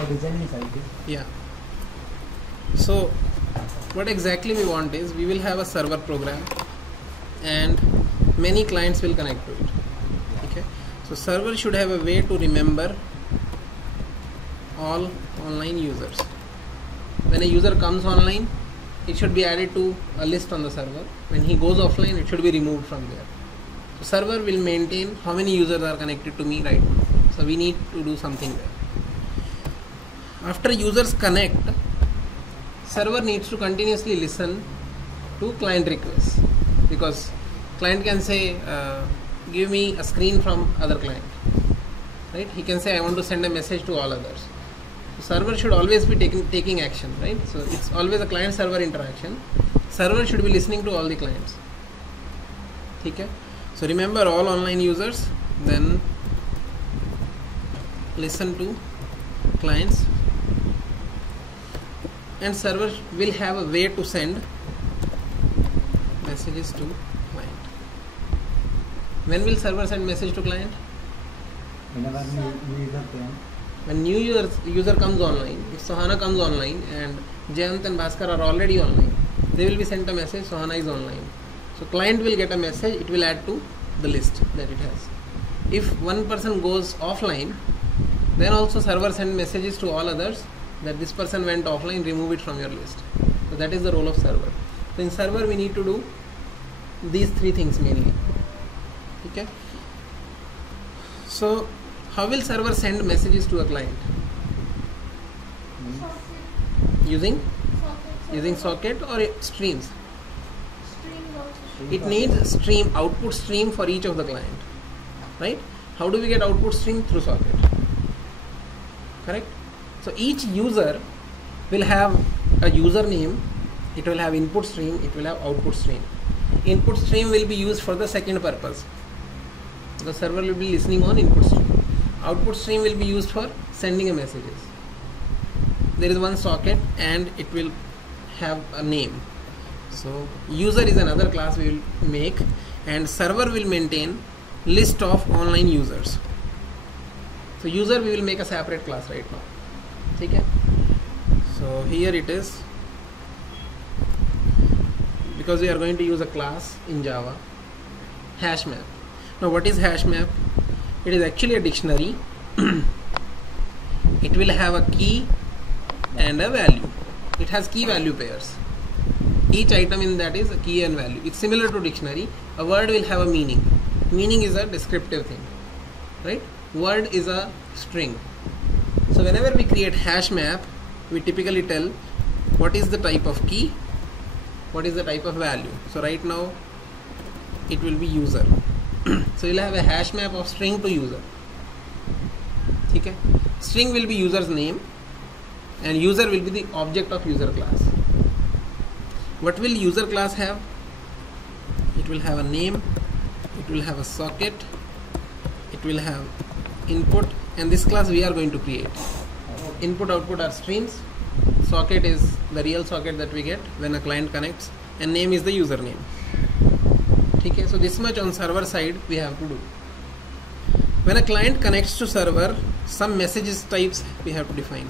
for designing site. Yeah. So what exactly we want is we will have a server program and many clients will connect to it. Okay. So server should have a way to remember all online users. When a user comes online, it should be added to a list on the server. When he goes offline, it should be removed from there. So server will maintain how many users are connected to me right now. So we need to do something there. After users connect, server needs to continuously listen to client requests, because client can say give me a screen from other client, right? He can say I want to send a message to all others. So server should always be taking action, right? So it's always a client server interaction. Server should be listening to all the clients. Okay? So remember all online users, then listen to clients, and server will have a way to send messages to client. When will server send message to client? Whenever new user can. When new user comes online, if Sohana comes online and Jayant and Bhaskar are already online, they will be sent a message, Sohana is online. So client will get a message, it will add to the list that it has. If one person goes offline, then also server send messages to all others that this person went offline, remove it from your list. So that is the role of server. So in server we need to do these three things mainly. Okay. So how will server send messages to a client? Using socket or streams? It needs stream, output stream for each of the client, right? How do we get output stream? Through socket. Correct? So each user will have a username, it will have input stream, it will have output stream. Input stream will be used for the second purpose. The server will be listening on input stream. Output stream will be used for sending a messages. There is one socket and it will have a name. So user is another class we will make, and server will maintain list of online users. So user we will make a separate class right now. Okay? So here it is, because we are going to use a class in Java, hash map. Now what is hash map? It is actually a dictionary. It will have a key and a value. It has key value pairs. Each item in that is a key and value. It's similar to dictionary. A word will have a meaning. Meaning is a descriptive thing, right? Word is a string. So whenever we create hash map, we typically tell what is the type of key, what is the type of value. So right now it will be user. So you'll have a hash map of string to user. Okay? String will be user's name and user will be the object of user class. What will user class have? It will have a name, it will have a socket, it will have input, and this class we are going to create. Input, output are streams. Socket is the real socket that we get when a client connects, and name is the username. Okay, so this much on server side we have to do. When a client connects to server, some messages types we have to define.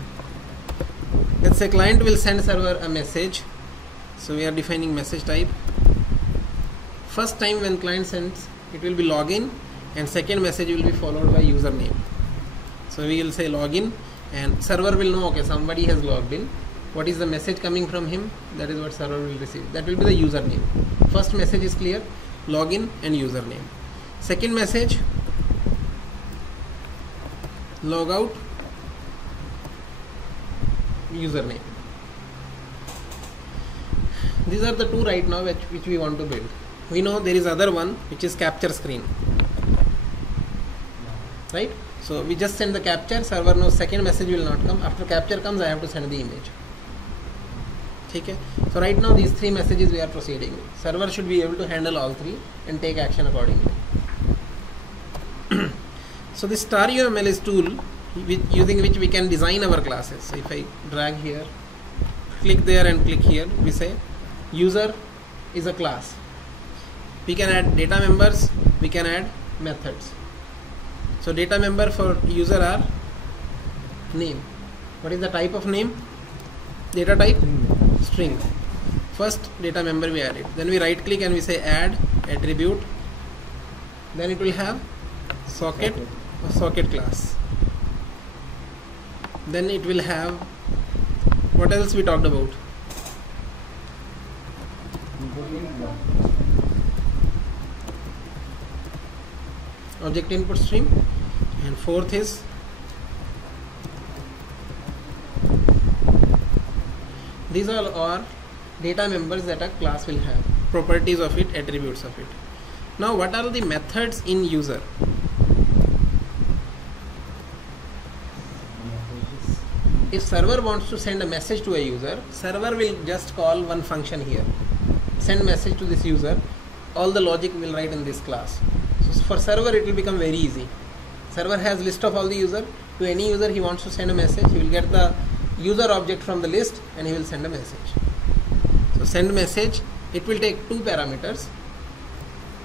Let's say client will send server a message, so we are defining message type. First time when client sends, it will be login, and second message will be followed by username. So we will say login, and server will know, okay, somebody has logged in. What is the message coming from him? That is what server will receive. That will be the username. First message is clear, login and username. Second message, logout, username. These are the two right now which we want to build. We know there is other one which is capture screen, right? So we just send the capture, server knows second message will not come. After capture comes, I have to send the image. Okay? So right now these three messages we are proceeding with. Server should be able to handle all three and take action accordingly. So this star UML is tool using which we can design our classes. So if I drag here, click there and click here, we say user is a class. We can add data members, we can add methods. So data member for user are name, What is the type of name? Data type? String. String. First data member we added. Then we right click and we say add attribute. Then it will have socket or socket class. Then it will have, what else we talked about? Object input stream. And fourth is these all are data members that a class will have, properties of it, attributes of it. Now what are the methods in user? If server wants to send a message to a user, server will just call one function here, send message to this user. All the logic will write in this class. So for server it will become very easy. Server has list of all the user. To any user he wants to send a message, he will get the user object from the list and he will send a message. So send message, it will take two parameters.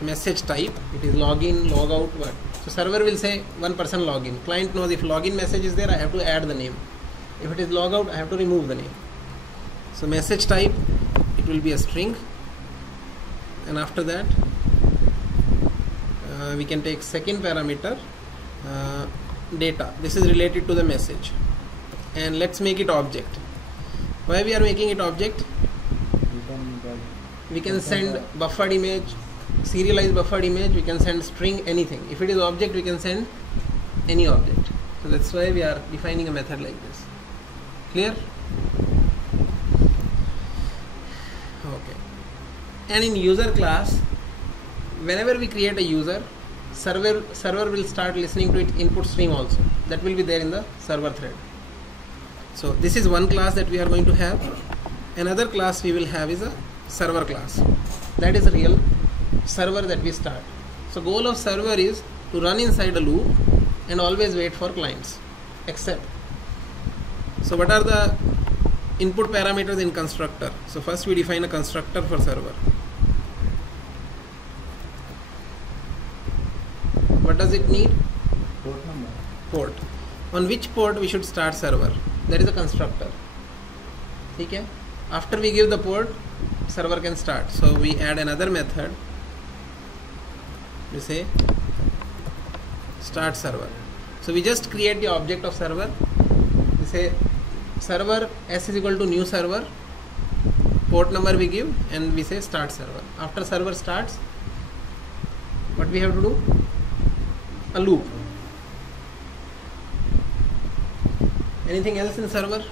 Message type, it is login, logout, what. So server will say one person login. Client knows if login message is there, I have to add the name. If it is logout, I have to remove the name. So message type, it will be a string. And after that, we can take second parameter, data. This is related to the message. And let's make it object. Why we are making it object? We can send buffered image, serialized buffered image, we can send string, anything. If it is object, we can send any object. So that's why we are defining a method like this. Clear? Okay. And in user class, whenever we create a user, server will start listening to its input stream also. That will be there in the server thread. So this is one class that we are going to have. Another class we will have is a server class. That is a real server that we start. So goal of server is to run inside a loop and always wait for clients, except. So what are the input parameters in constructor? So first we define a constructor for server. What does it need? Port number. Port. On which port we should start server? That is a constructor. Okay? After we give the port, server can start. So we add another method. We say start server. So we just create the object of server. We say server s is equal to new server. Port number we give and we say start server. After server starts, what we have to do? A loop. Anything else in server?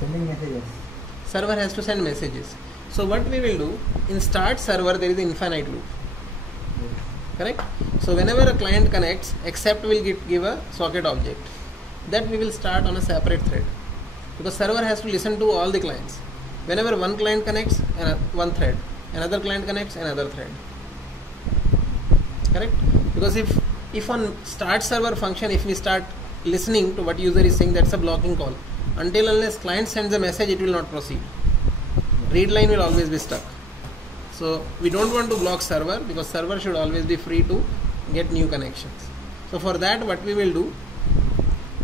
Sending messages. Server has to send messages. So what we will do, in start server there is an infinite loop. Yes. Correct? So whenever a client connects, except will give a socket object. That we will start on a separate thread. Because server has to listen to all the clients. Whenever one client connects, one thread. Another client connects, another thread. Correct? Because if on start server function, if we start listening to what user is saying, that's a blocking call. Until unless client sends a message, it will not proceed. Read line will always be stuck. So we don't want to block server, because server should always be free to get new connections. So for that, what we will do,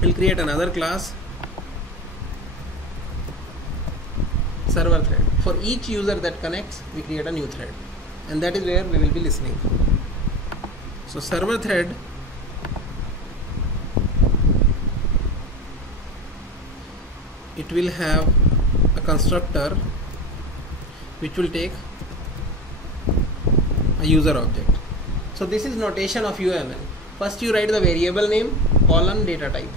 we'll create another class, server thread. For each user that connects, we create a new thread, and that is where we will be listening. So server thread, it will have a constructor which will take a user object. So this is notation of UML. First you write the variable name, colon, data type.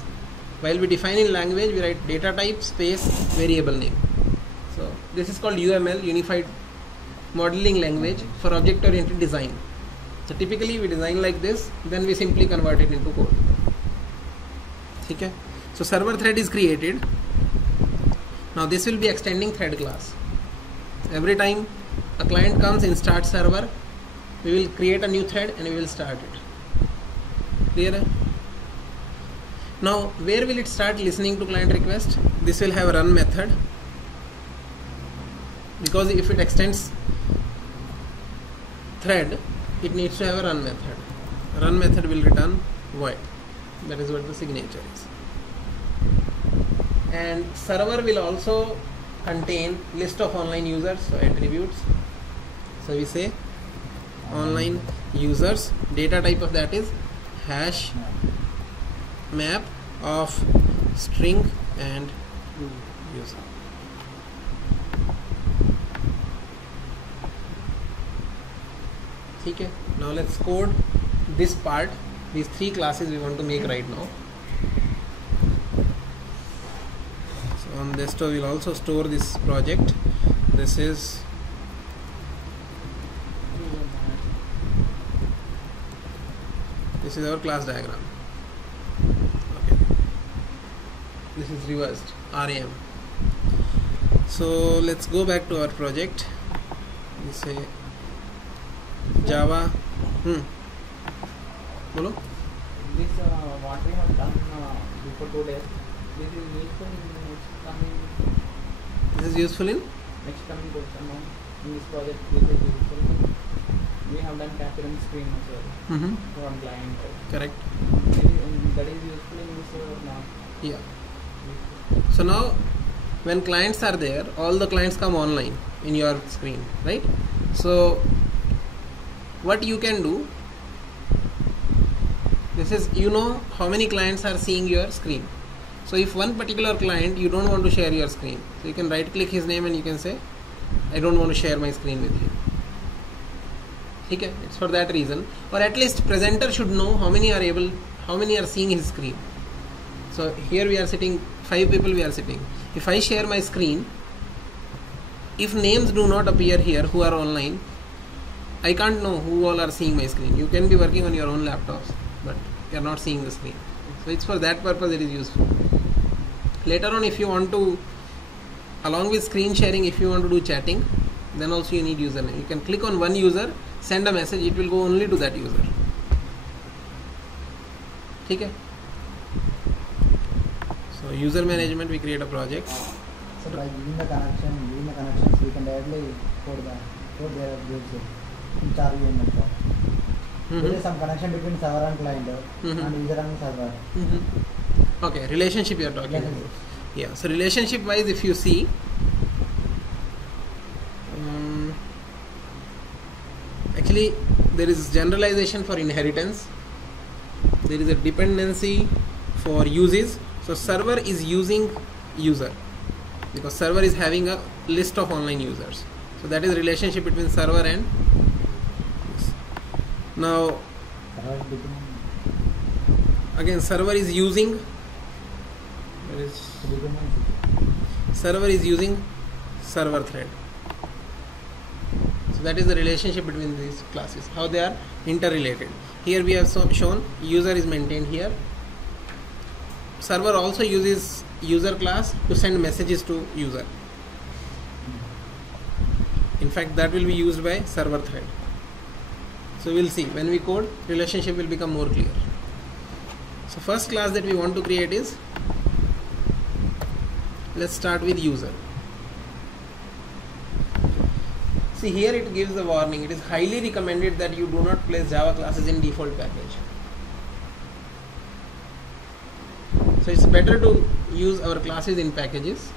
While we define in language, we write data type space variable name. So this is called UML, Unified Modeling Language for Object Oriented Design. So typically we design like this, then we simply convert it into code. Okay? So server thread is created. Now this will be extending thread class. Every time a client comes in start server, we will create a new thread and we will start it. Clear? Now where will it start listening to client request? This will have a run method, because if it extends thread, it needs to have a run method. Run method will return void. That is what the signature is. And server will also contain list of online users, so attributes. So we say online users, data type of that is hash map of string and user. Okay, now let's code this part, these three classes we want to make right now. So on desktop we'll also store this project. This is our class diagram. Okay, this is reversed RAM. So let's go back to our project. We say Java. Bolo? This what we have done before 2 days. This is useful in next coming. This is useful in Next coming question. In this project, this is useful. We have done capturing screen as well from client. correct. That is useful in this or not? Yeah. So now when clients are there, all the clients come online in your screen, right? So what you can do, this is, you know how many clients are seeing your screen. So if one particular client you don't want to share your screen, so you can right click his name and you can say I don't want to share my screen with you. Okay, it's for that reason, or at least presenter should know how many are seeing his screen. So here we are sitting, 5 people we are sitting. If I share my screen, if names do not appear here who are online, I can't know who all are seeing my screen. You can be working on your own laptops, but you are not seeing the screen. So it's for that purpose it is useful. Later on, if you want to, along with screen sharing, if you want to do chatting, then also you need username. You can click on one user, send a message, it will go only to that user. Okay. So user management, we create a project. So by giving the connections, we can directly code their groups in Charlie. There is some connection between server and client and user and server. Okay, relationship you are talking about. Yeah, so relationship wise, if you see, actually there is generalization for inheritance, there is a dependency for uses. So server is using user because server is having a list of online users. So that is relationship between server and this. Now again server is using server thread. So that is the relationship between these classes, how they are interrelated. Here we have shown user is maintained here. Server also uses user class to send messages to user. In fact, that will be used by server thread. So we'll see when we code, relationship will become more clear. So first class that we want to create is, let's start with user. See, here it gives the warning. It is highly recommended that you do not place Java classes in default package. So it's better to use our classes in packages.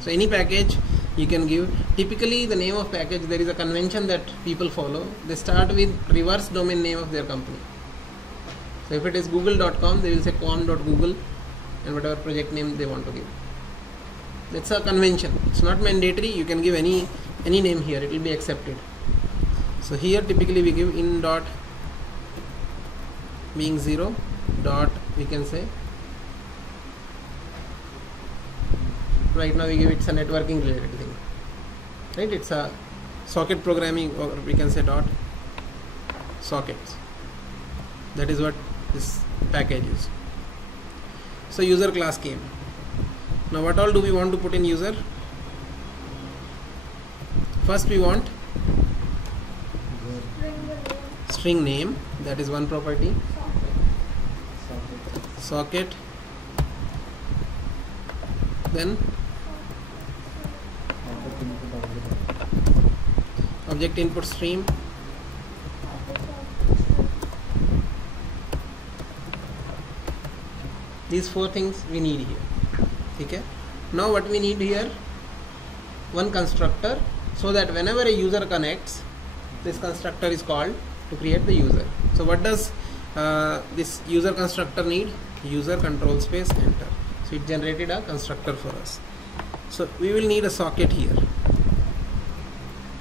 So any package you can give. Typically the name of package, there is a convention that people follow. They start with reverse domain name of their company. So if it is google.com, they will say com.google and whatever project name they want to give. That's a convention. It's not mandatory. You can give any name here. It will be accepted. So here typically we give in dot being 0 dot, we can say, right now we give it's a networking related thing, right? It's a socket programming, or we can say dot sockets. That is what this package is. So user class came. Now what all do we want to put in user? First we want string name, that is one property. Socket, then object input stream, These 4 things we need here. Okay. Now what we need here, one constructor, so that whenever a user connects, this constructor is called to create the user. So what does this user constructor need? User control space enter. So it generated a constructor for us. So we will need a socket here.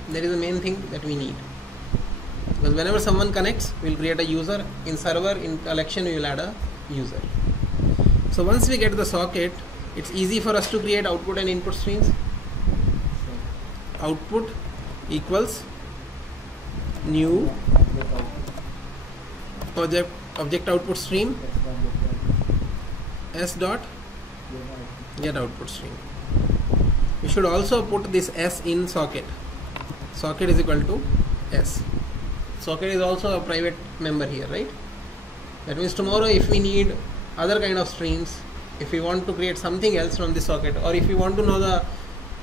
That is the main thing that we need, because whenever someone connects, we will create a user. In server, in collection, we will add a user. So once we get the socket, it's easy for us to create output and input streams. Output equals new object output stream s dot get output stream. We should also put this s in socket. Socket is equal to s. Socket is also a private member here, right? That means tomorrow if we need other kind of streams, if we want to create something else from this socket, or if we want to know the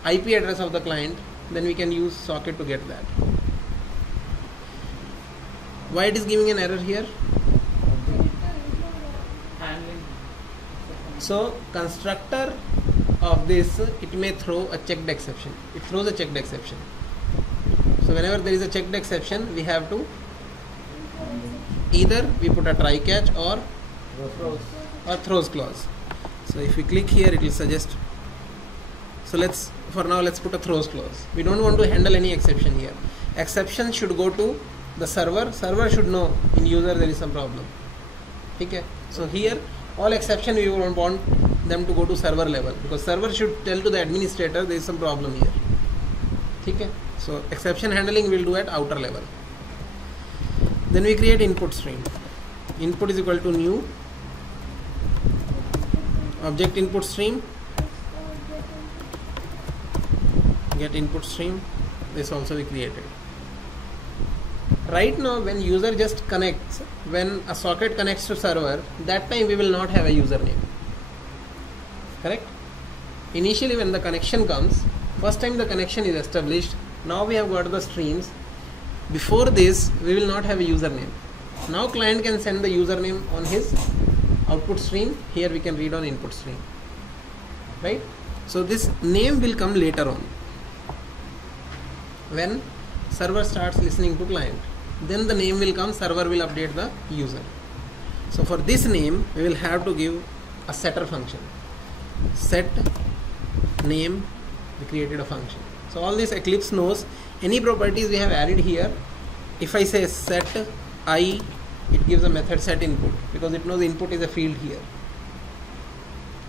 IP address of the client, then we can use socket to get that. Why it is giving an error here? Handling. So constructor of this, it may throw a checked exception. It throws a checked exception. So whenever there is a checked exception, we have to either we put a try catch or throws clause. So if we click here, it will suggest. So for now let's put a throws clause. We don't want to handle any exception here. Exception should go to the server. Server should know in user there is some problem. Okay. So here all exception we won't want them to go to server level, because server should tell to the administrator there is some problem here. Okay. So exception handling we will do at outer level. Then we create input stream. Input is equal to new object input stream, get input stream. This also we created. Right now when user just connects, when a socket connects to server, that time we will not have a username. Correct? Initially when the connection comes, first time the connection is established, now we have got the streams. Before this we will not have a username. Now client can send the username on his output stream. Here we can read on input stream, right? So this name will come later on when server starts listening to client. Then the name will come, server will update the user. So for this name we will have to give a setter function. Set name, we created a function. So all this Eclipse knows any properties we have added here. If I say set I, it gives a method set input, because it knows input is a field here.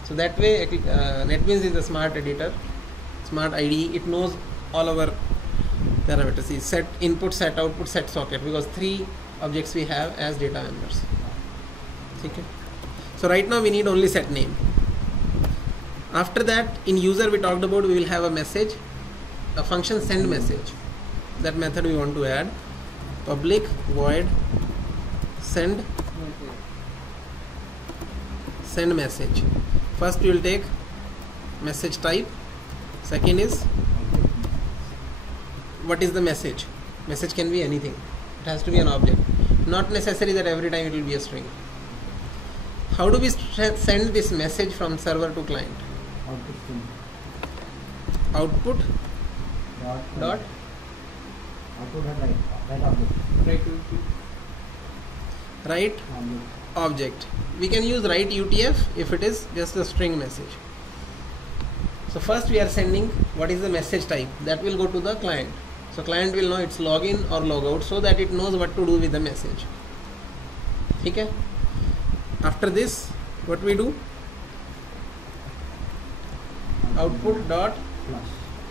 So that way NetBeans is a smart editor, smart IDE. It knows all our parameters. See, set input, set output, set socket, because 3 objects we have as data members. Okay. So right now we need only set name. After that, in user we talked about, we will have a message, a function send message. That method we want to add. Public void send message. First we will take message type. Second is what is the message. Message can be anything. It has to be an object. Not necessary that every time it will be a string. How do we send this message from server to client? Output dot write object. We can use write UTF if it is just a string message. So first we are sending what is the message type, that will go to the client. So client will know it's login or logout, so that it knows what to do with the message. Okay. After this, what we do? Output dot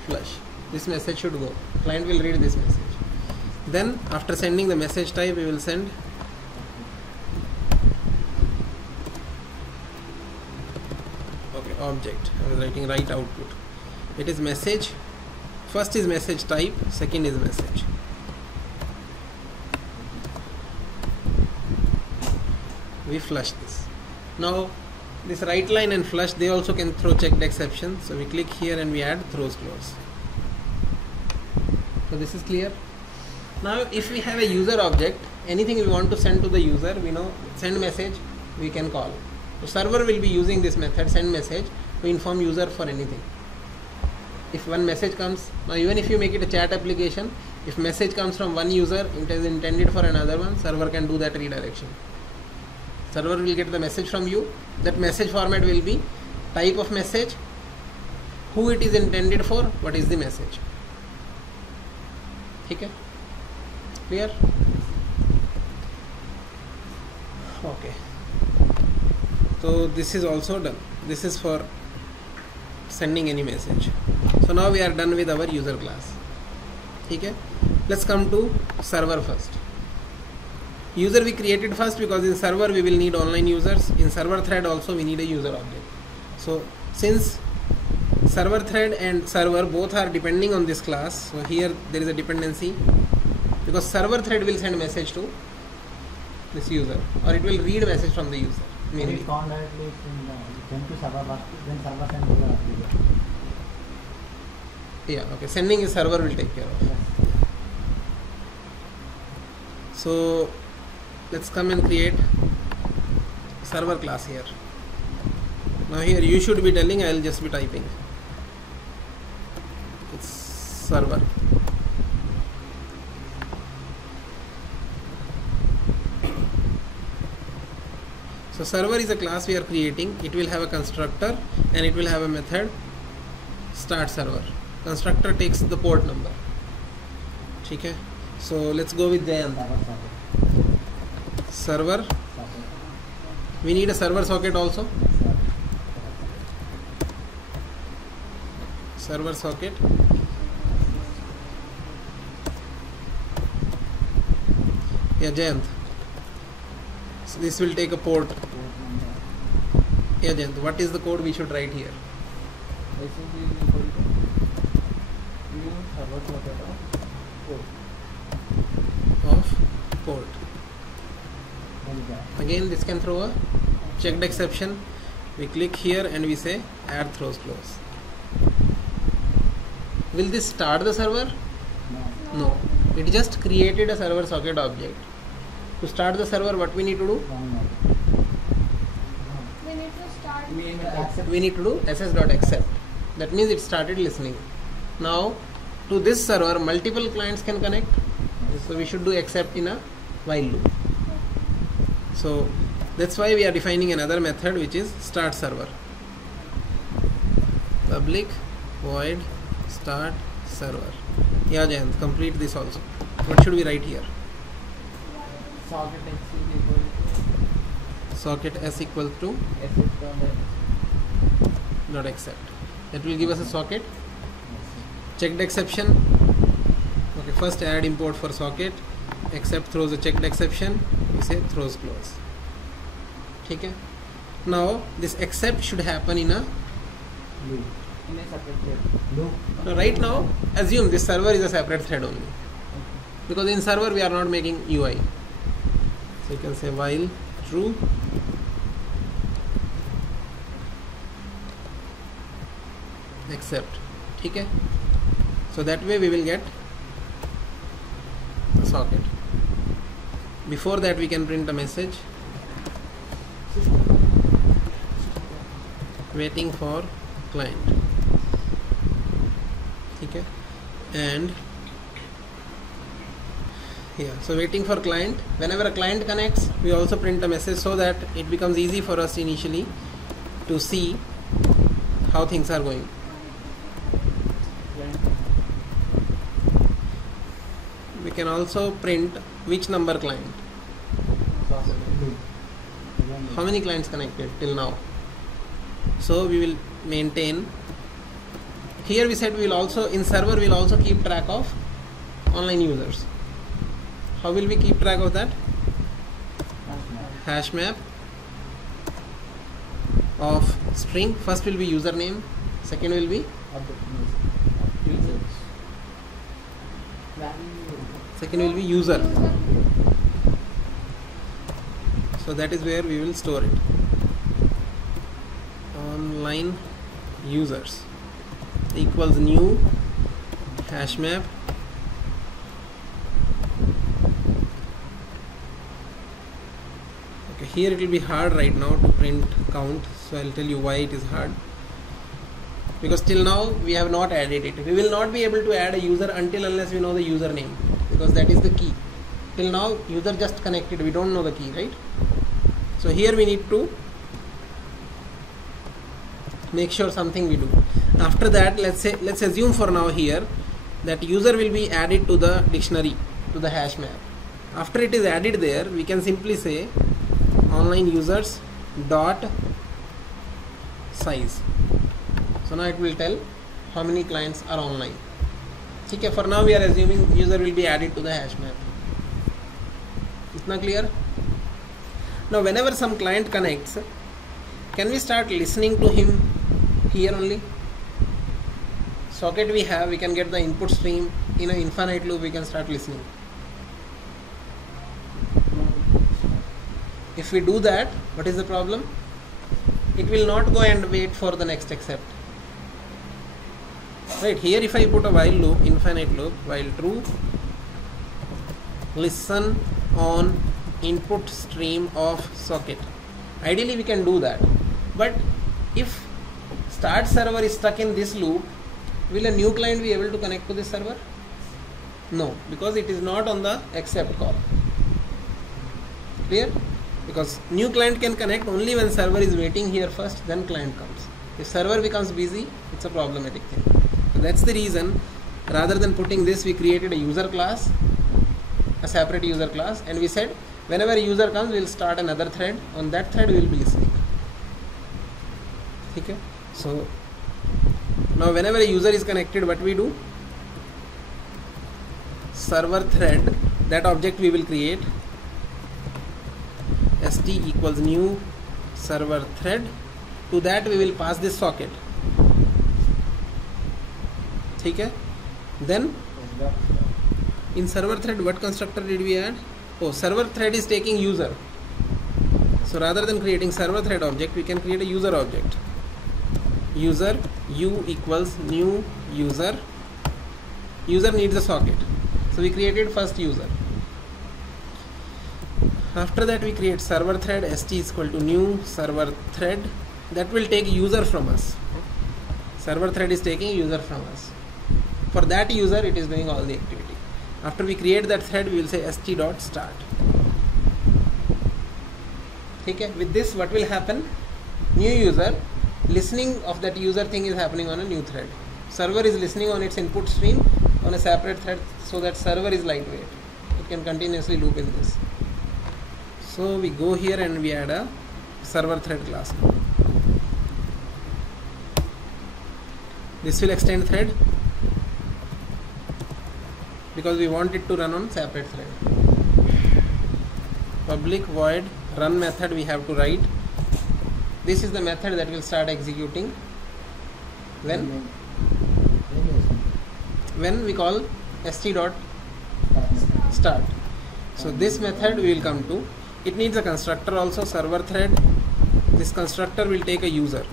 flush. This message should go. Client will read this message. Then after sending the message type, we will send object. I was writing write output. It is message. First is message type, second is message. We flush this. Now this write line and flush, they also can throw checked exception. So we click here and we add throws clause. So this is clear. Now if we have a user object, anything we want to send to the user, we know send message we can call. So server will be using this method send message to inform user for anything. If one message comes, now even if you make it a chat application, if message comes from one user, it is intended for another one, server can do that redirection. Server will get the message from you. That message format will be type of message, who it is intended for, what is the message. Okay? Clear? Okay. So this is also done. This is for sending any message. So now we are done with our user class. Okay? Let's come to server first. User we created first because in server we will need online users. In server thread also we need a user object. So since server thread and server both are depending on this class, so here there is a dependency because server thread will send message to this user or it will read message from the user mainly. It can't directly send to server first, then server send to the user. Yeah, okay. Sending is server will take care of. Yes. So let's come and create server class here. Now here you should be telling, I will just be typing. It's server. So server is a class we are creating. It will have a constructor and it will have a method start server. Constructor takes the port number. Okay. So let's go with Jayant. Server. We need a server socket also. Server socket. Yeah, Jayant. So this will take a port. Yeah, Jayant. What is the code we should write here? SSD is equal to new server socket Of port. Again, this can throw a checked exception. We click here and we say add throws close. Will this start the server? No. It just created a server socket object. To start the server, what we need to do? We need to start. We need to do ss.accept. That means it started listening. Now, to this server, multiple clients can connect. So we should do accept in a while loop. So that's why we are defining another method which is start server. Public void start server. Yeah, Jayant, complete this also. What should we write here? socket x is equal to Socket s equal to ss.accept. accept. That will give us a socket. Checked exception. Okay, first add import for socket. Accept throws a checked exception. We say throws close. Okay. Now this accept should happen in a Loop. In a separate thread. Loop. now right now. Assume this server is a separate thread only because in server we are not making UI. So you can say while true accept. Okay. So that way we will get a socket. Before that we can print a message waiting for client. Okay. And yeah, so waiting for client. Whenever a client connects, we also print a message so that it becomes easy for us initially to see how things are going. We can also print which number client. Loop. How many clients connected till now? So we will maintain. Here we said we will also in server we will also keep track of online users. How will we keep track of that? Hash map of string. First will be username. Second will be Users. user. So that is where we will store it. Online users equals new hash map okay, here it will be hard right now to print count, so I'll tell you why it is hard. Because till now we have not added it. We will not be able to add a user until unless we know the username, because that is the key. Till now user just connected, we don't know the key, right? So here we need to make sure something we do. After that, let's assume for now here that user will be added to the dictionary, to the hash map. After it is added there, we can simply say online users dot size. So now it will tell how many clients are online. Okay, for now we are assuming user will be added to the hash map. Is that clear? Now whenever some client connects, can we start listening to him here only? Socket we have, we can get the input stream. In an infinite loop we can start listening. If we do that, what is the problem? It will not go and wait for the next accept. Right, here if I put a while loop, infinite loop, while true, listen on input stream of socket. Ideally we can do that. But if start server is stuck in this loop, will a new client be able to connect to this server? No, because it is not on the accept call. Clear? Because new client can connect only when server is waiting here first, then client comes. If server becomes busy, it's a problematic thing. So that's the reason, rather than putting this, we created a user class, a separate user class, and we said whenever a user comes, we'll start another thread. On that thread we will be listening. Okay? So now whenever a user is connected, what we do? Server thread, that object we will create, st equals new server thread. To that we will pass this socket. Okay? Then in server thread, what constructor did we add? Oh, server thread is taking user. So rather than creating server thread object, we can create a user object. User u equals new user. User needs a socket. So we created first user. After that we create server thread, st is equal to new server thread. That will take user from us. Server thread is taking user from us. For that user it is doing all the activity. After we create that thread, we will say st.start. Okay? With this what will happen? New user, listening of that user thing is happening on a new thread. Server is listening on its input stream on a separate thread, so that server is lightweight. It can continuously loop in this. So we go here and we add a server thread class. This will extend thread because we want it to run on separate thread. Public void run method we have to write. This is the method that will start executing when we call st.start. So this method we will come to. It needs a constructor also, server thread. This constructor will take a user.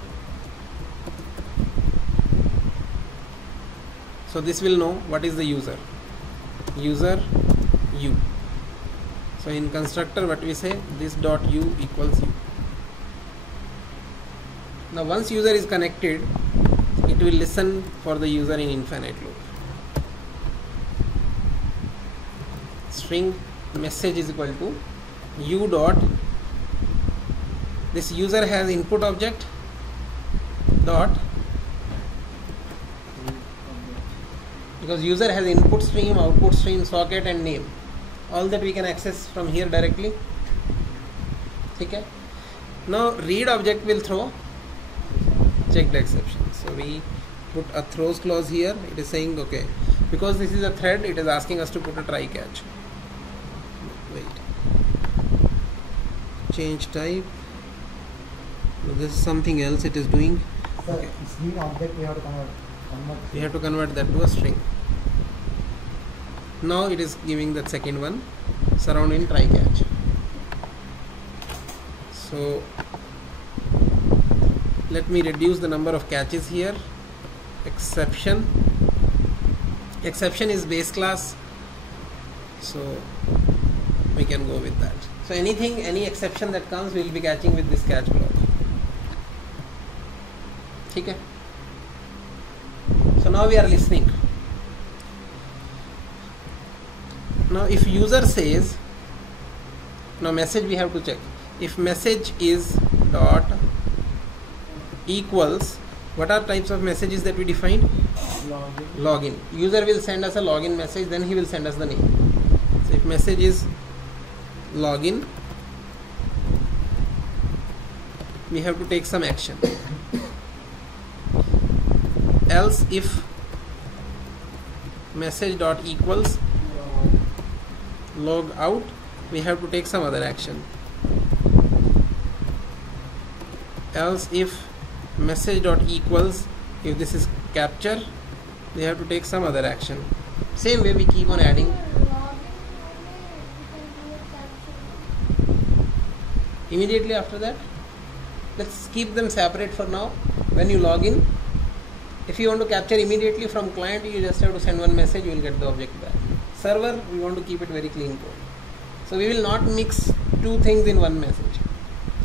So this will know what is the user. User u. So in constructor what we say, this dot u equals u. Now once user is connected, it will listen for the user in infinite loop. String message is equal to u dot, this user has input object dot, because user has input stream, output stream, socket and name. All that we can access from here directly. Okay? Now read object will throw checked exception. So we put a throws clause here. It is saying okay, because this is a thread, it is asking us to put a try catch. Wait. Change type. No, this is something else it is doing. So Okay. string object we have to convert. We have to convert that to a string. Now it is giving that second one, surround in try catch. So let me reduce the number of catches here. Exception. Exception is base class, so we can go with that. So any exception that comes, we will be catching with this catch block. Okay. So now we are listening. Now if user says, now message we have to check. If message is dot equals, what are types of messages that we defined? Login. User will send us a login message, then he will send us the name. So if message is login, we have to take some action. Else if message dot equals log out, we have to take some other action. Else if message dot equals, if this is capture, we have to take some other action. Same way we keep on adding. Immediately after that, let's keep them separate for now. When you log in, if you want to capture immediately from client, you just have to send one message, you will get the object back. Server, we want to keep it very clean code. So we will not mix two things in one message.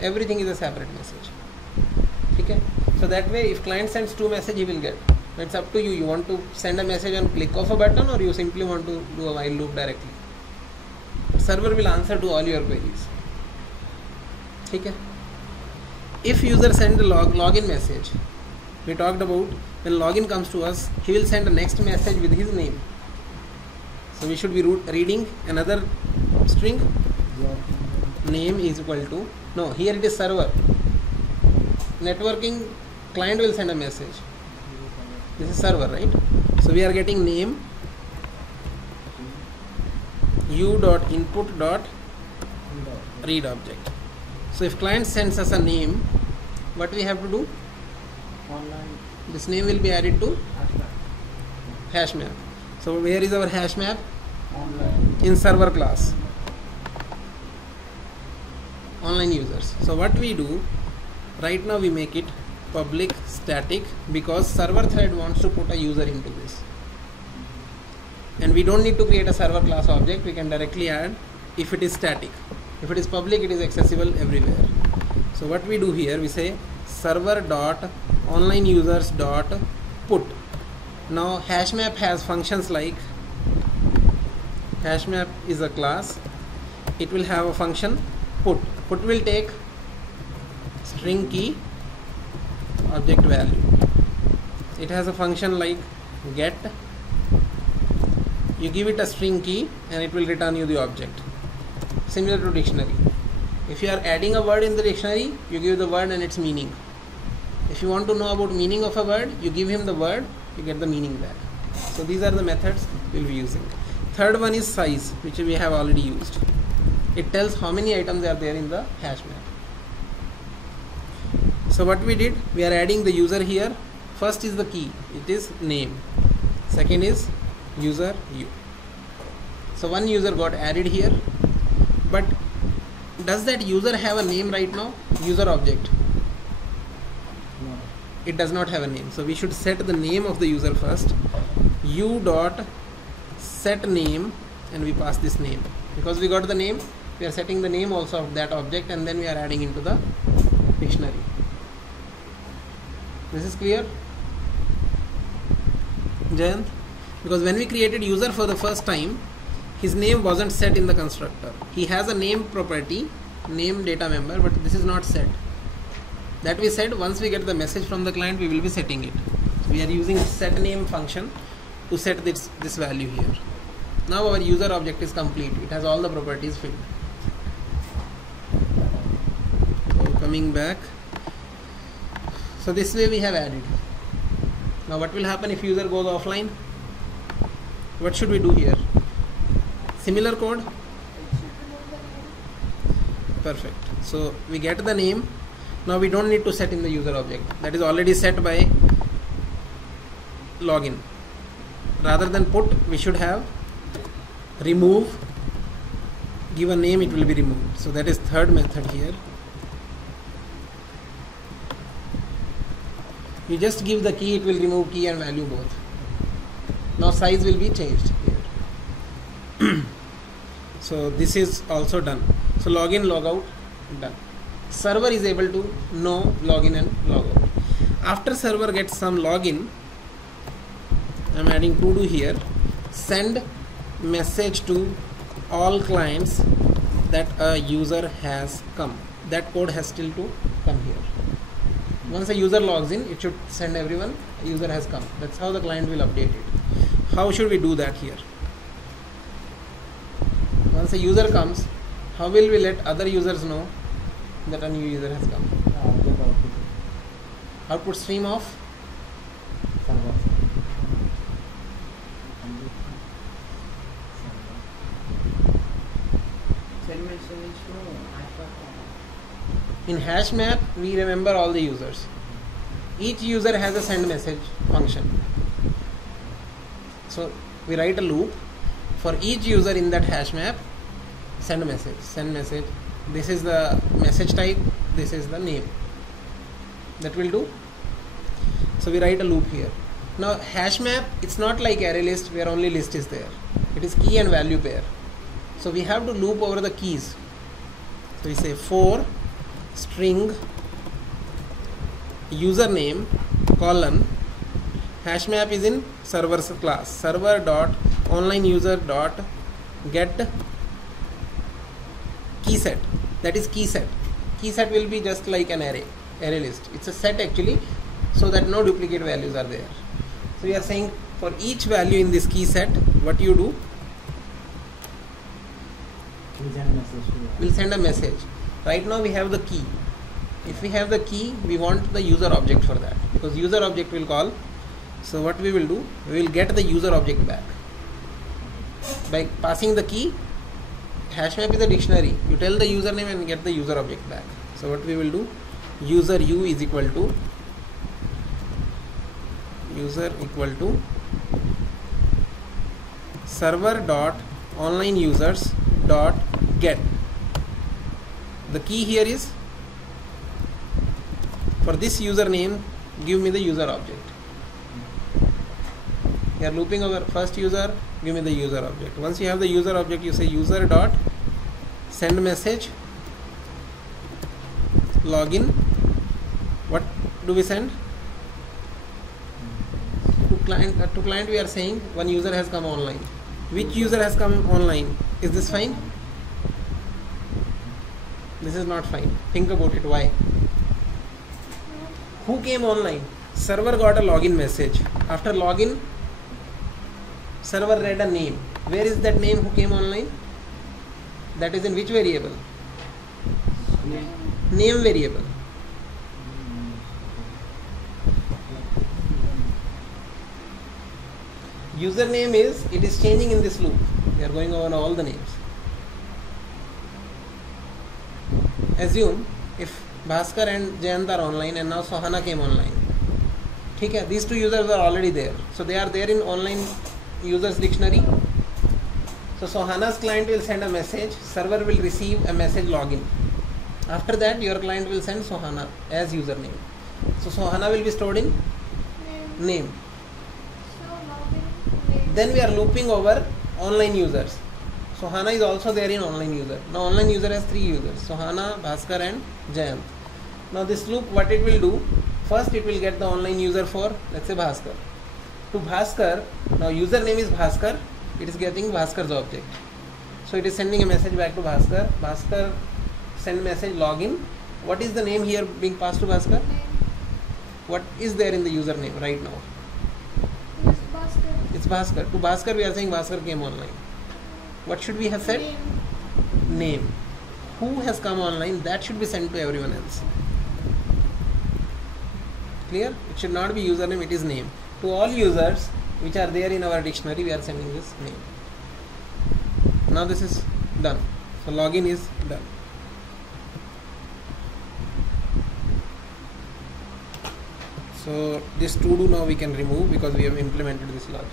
Everything is a separate message. Okay? So that way, if client sends two messages, he will get. It's up to you. You want to send a message on click of a button, or you simply want to do a while loop directly. Server will answer to all your queries. Okay? If user send the login message, we talked about when login comes to us, he will send the next message with his name. So we should be reading another string. Name is equal to, no, here it is server. Networking client will send a message. This is server, right? So we are getting name u.input.read object. So if client sends us a name, what we have to do? Online This name will be added to hash map. So where is our hash map? online In server class. Online users. So what we do, right now we make it public static because server thread wants to put a user into this. And we don't need to create a server class object, we can directly add if it is static. If it is public, it is accessible everywhere. So what we do here, we say server dot online users dot put. Now hashmap has functions like, hashmap is a class, it will have a function put. Put will take string key object value. It has a function like get. You give it a string key and it will return you the object. Similar to dictionary. If you are adding a word in the dictionary, you give the word and its meaning. If you want to know about meaning of a word, you give him the word, you get the meaning back. So these are the methods we will be using. Third one is size, which we have already used. It tells how many items are there in the hash map. So what we did, we are adding the user here. First is the key, it is name. Second is user u. So one user got added here, but does that user have a name right now? User object. No. It does not have a name. So we should set the name of the user first. U dot set name, and we pass this name. Because we got the name, we are setting the name also of that object, and then we are adding into the dictionary. This is clear, Jayant? Because when we created user for the first time, his name wasn't set in the constructor. He has a name property, name data member, but this is not set. That we said once we get the message from the client, we will be setting it. So we are using set name function to set this value here. Now our user object is complete. It has all the properties filled. So coming back. So this way we have added. Now what will happen if user goes offline? What should we do here? Similar code? Perfect. So we get the name. Now we don't need to set in the user object. That is already set by login. Rather than put, we should have remove. Give a name, it will be removed. So that is third method here. You just give the key, it will remove key and value both. Now size will be changed here. So this is also done. So login, logout, done. Server is able to know login and logout. After server gets some login, I am adding to do here. Send message to all clients that a user has come. That code has still to come here. Once a user logs in, it should send everyone a user has come. That's how the client will update it. How should we do that here? Once a user comes, how will we let other users know that a new user has come? Output stream of server. Send message to In hash map, we remember all the users. Each user has a send message function. So we write a loop for each user in that hash map. Send message, send message. This is the message type. This is the name. That will do. So we write a loop here. Now hash map, it's not like array list where only list is there. It is key and value pair. So we have to loop over the keys. So we say for string username colon hash map is in server's class, server dot online user dot get key set. That is key set. Key set will be just like an array list. It's a set actually, so that no duplicate values are there. So we are saying for each value in this key set, what you do, we'll send a message. Right now we have the key. If we have the key, we want the user object for that, because user object will call. So what we will do, we will get the user object back by passing the key. Hash map is a dictionary. You tell the username and get the user object back. So what we will do, user u is equal to server dot online users dot get. The key here is for this username, give me the user object. You are looping over first user, give me the user object. Once you have the user object, you say user dot send message login. What do we send? To client we are saying one user has come online. Which user has come online? Is this fine? This is not fine. Think about it. Why? Who came online? Server got a login message. After login, server read a name. Where is that name who came online? That is in which variable? Name variable. Username is, it is changing in this loop. We are going over all the names. Assume if Bhaskar and Jayant are online and now Sohana came online. Okay, these two users are already there. So they are there in online users dictionary. So Sohana's client will send a message, server will receive a message login. After that your client will send Sohana as username. So Sohana will be stored in name. Then we are looping over online users. Sohana is also there in online user. Now online user has 3 users, Sohana, Bhaskar and Jayant. Now this loop, what it will do, first it will get the online user for, let's say Bhaskar. To Bhaskar, now username is Bhaskar, it is getting Bhaskar's object. So it is sending a message back to Bhaskar. Bhaskar send message login. What is the name here being passed to Bhaskar? What is there in the username right now? It's Bhaskar. To Bhaskar we are saying Bhaskar came online. What should we have said? Name. Who has come online, that should be sent to everyone else. Clear? It should not be username, it is name. To all users which are there in our dictionary, we are sending this name. Now this is done. So login is done. So this to do now we can remove because we have implemented this logic.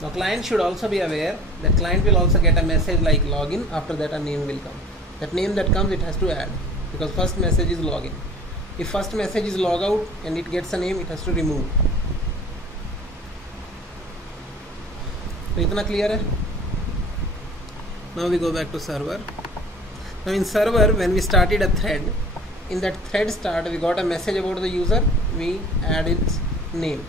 Now client should also be aware that client will also get a message like login, after that a name will come. That name that comes, it has to add, because first message is login. If first message is log out and it gets a name, it has to remove. So itna clear hai? Now we go back to server. Now in server, when we started a thread, in that thread start we got a message about the user, we add its name.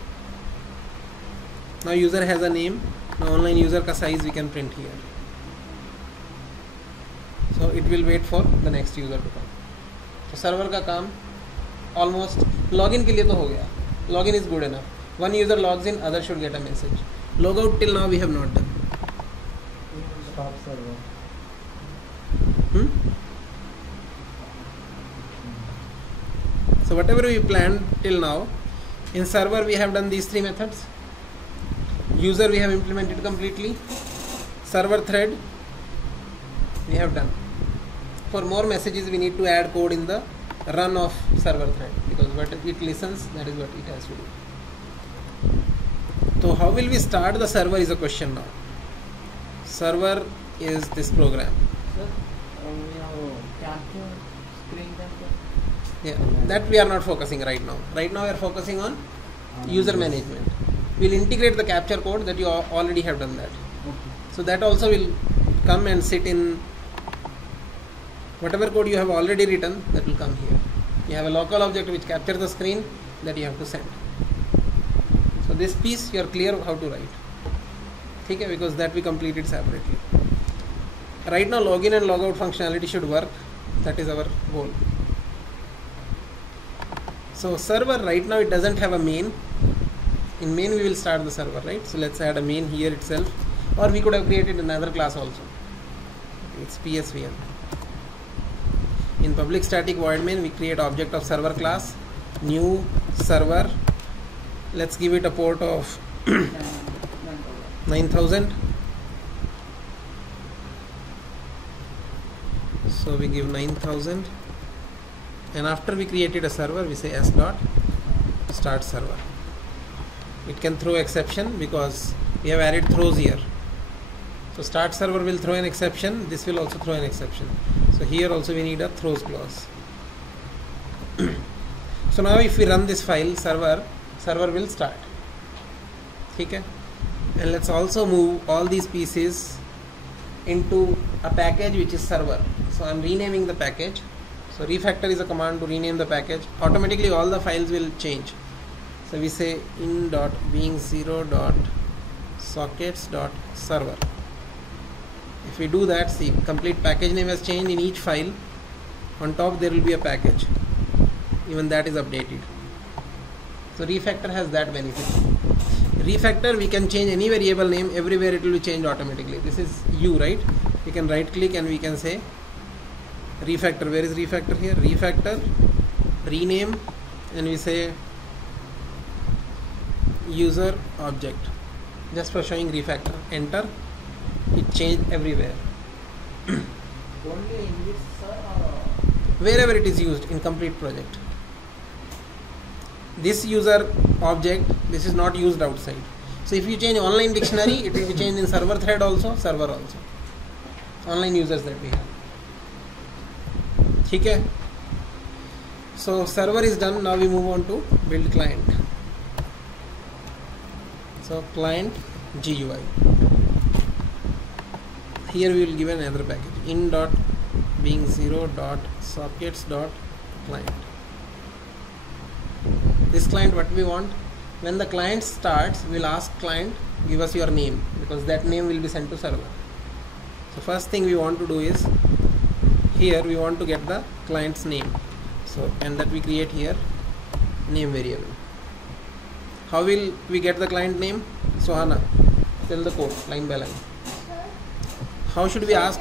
Now user has a name. Now online user ka size we can print here. So it will wait for the next user to come. So server का काम almost login के लिए तो हो गया. Login is good enough. One user logs in, other should get a message. Logout till now we have not done. Stop server. So whatever we planned till now, in server we have done these three methods. User we have implemented completely. Server thread we have done. For more messages we need to add code in the run of server thread, because what it listens, that is what it has to do. So how will we start the server is a question now. Server is this program. Sir, we have capture screen capture. Yeah, that we are not focusing right now. Right now we are focusing on user management. We'll integrate the capture code that you already have done that. Okay. So that also will come and sit in whatever code you have already written, that will come here. You have a local object which captures the screen that you have to send. So this piece you are clear how to write. Okay, because that we completed separately. Right now login and logout functionality should work. That is our goal. So server right now it doesn't have a main. In main we will start the server, right? So let's add a main here itself, or we could have created another class also. It's PSVN. In public static void main we create object of server class, new server. Let's give it a port of 9000. So we give 9000, and after we created a server we say s dot start server. It can throw exception because we have added throws here. So start server will throw an exception, this will also throw an exception. So here also we need a throws clause. So now if we run this file, server will start. Okay? And let's also move all these pieces into a package which is server. So I am renaming the package. So refactor is a command to rename the package. Automatically all the files will change. So we say in.being0.sockets.server. If we do that, see, complete package name has changed in each file. On top there will be a package. Even that is updated. So refactor has that benefit. Refactor, we can change any variable name, everywhere it will be changed automatically. This is U, right? We can right click and we can say refactor. Where is refactor here? Refactor, rename, and we say user object, just for showing refactor. Enter. It changed everywhere. Only in this, sir, or Wherever it is used in complete project. This user object, this is not used outside. So if you change online dictionary, it will be changed in server thread also, server also. Online users that we have. Okay? So server is done. Now we move on to build client. So client GUI. Here we will give another package in.being0.sockets.client. This client, what we want, when the client starts, we will ask client give us your name, because that name will be sent to server. So first thing we want to do is, here we want to get the client's name. So and that we create here name variable. How will we get the client name? Sohana, tell the code line by line. How should we ask?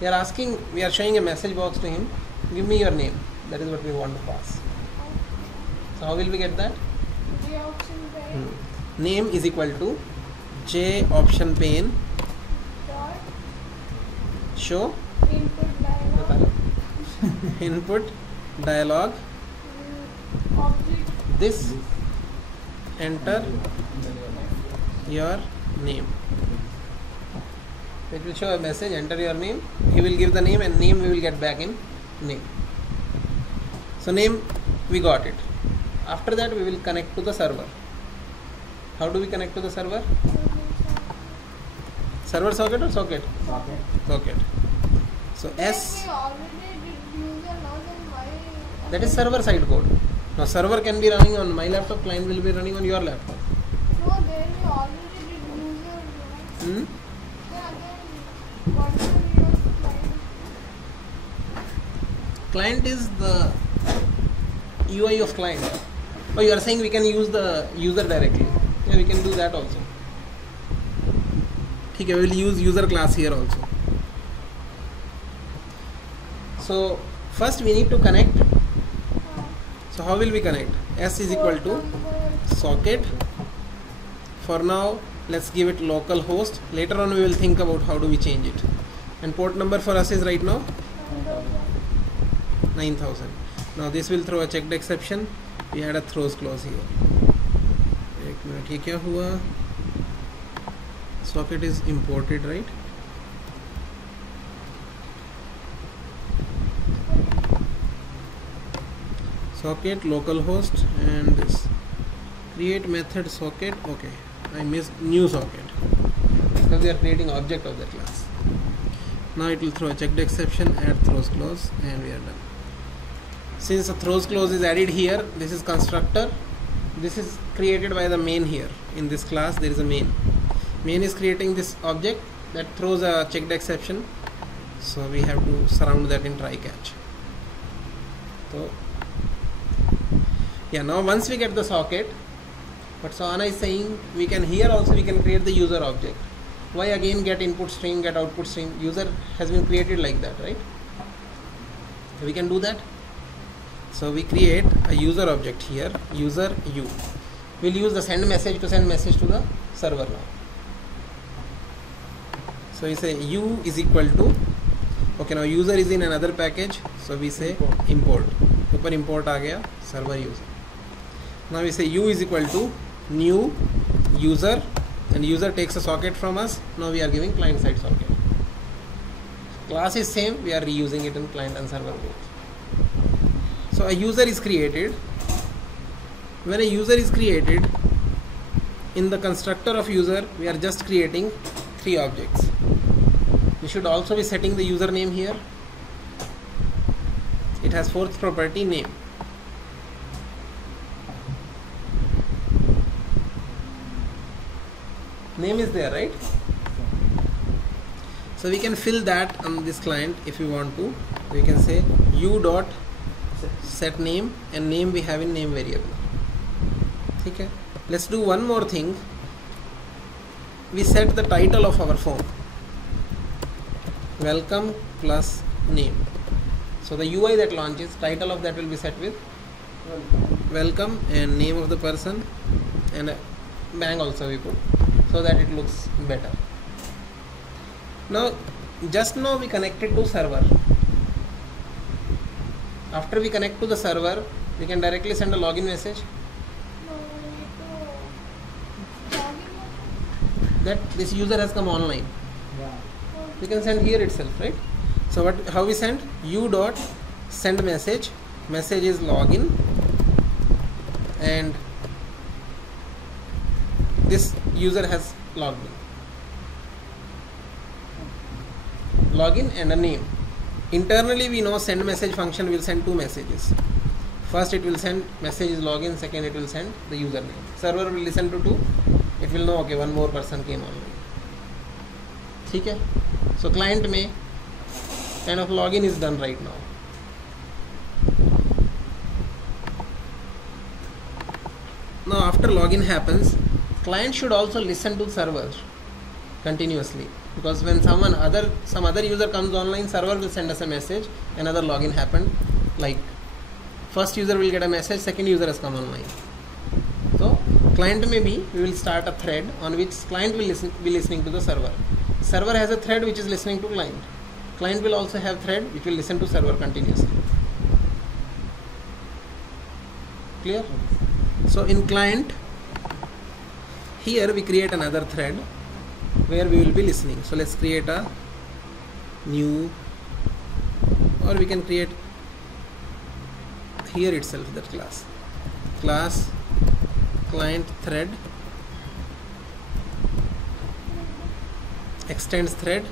We are asking, we are showing a message box to him. Give me your name. That is what we want to pass. So how will we get that? Name is equal to J option pane show input dialog this enter your name. It will show a message, enter your name. He will give the name, and name we will get back in name. So name we got it. After that we will connect to the server. How do we connect to the server? Server socket or socket? Socket. Socket. So S, We already did user now, then why? that is server side code. Now server can be running on my laptop, client will be running on your laptop. No, there we already did user. Hmm? Then again, what is the use client? Client is the UI of client. Oh, you are saying we can use the user directly. Yeah, we can do that also. Okay, we will use user class here also. So first we need to connect. So how will we connect? S is equal to socket. For now, let's give it local host. Later on we will think about how do we change it. And port number for us is right now 9000. Now this will throw a checked exception. We had a throws clause here. एक minute, ये क्या हुआ? Socket is imported, right? Socket localhost and this create method socket. Okay, I missed new socket because we are creating object of the class. Now it will throw a checked exception, add throws clause, and we are done. Since a throws clause is added here, this is constructor. This is created by the main here. In this class, there is a main. Main is creating this object that throws a checked exception. So we have to surround that in try catch. So yeah, now once we get the socket, but so Anna is saying we can here also we can create the user object. Why again get input string, get output string? User has been created like that, right? We can do that. So we create a user object here, user u. We'll use the send message to send message to the server now. So we say u is equal to, okay, now user is in another package, so we say import. ऊपर import आ गया server user. Now we say u is equal to new user, and user takes a socket from us. Now we are giving client side socket. Class is same, we are reusing it in client and server both. So a user is created. When a user is created, in the constructor of user, we are just creating 3 objects. We should also be setting the username here. It has 4th property, name. Name is there, right? So we can fill that on this client if we want to. We can say u dot set name, and name we have in name variable. Okay. Let's do one more thing. We set the title of our form. Welcome plus name. So the UI that launches, title of that will be set with welcome and name of the person, and a bang also we put, so that it looks better. Now, just now we connected to server. After we connect to the server, we can directly send a login message No, we need to log in. that this user has come online. Yeah. We can send here itself, right? So what? How we send? U dot send message. Message is login, and this user has logged in. Login and a name. Internally we know send message function will send 2 messages. First it will send message is login, second it will send the username. Server will listen to 2. It will know, okay, one more person came online. ठीक है? So client में kind of login is done right now. Now after login happens, client should also listen to server continuously, because when some other user comes online, server will send us a message, another login happened, like first user will get a message, second user has come online. So client maybe we will start a thread on which client will be listening to the server. Server has a thread which is listening to client. Client will also have thread which will listen to server continuously. Clear? So in client, here we create another thread where we will be listening. So let's create a new, or we can create here itself that class client thread, extends thread,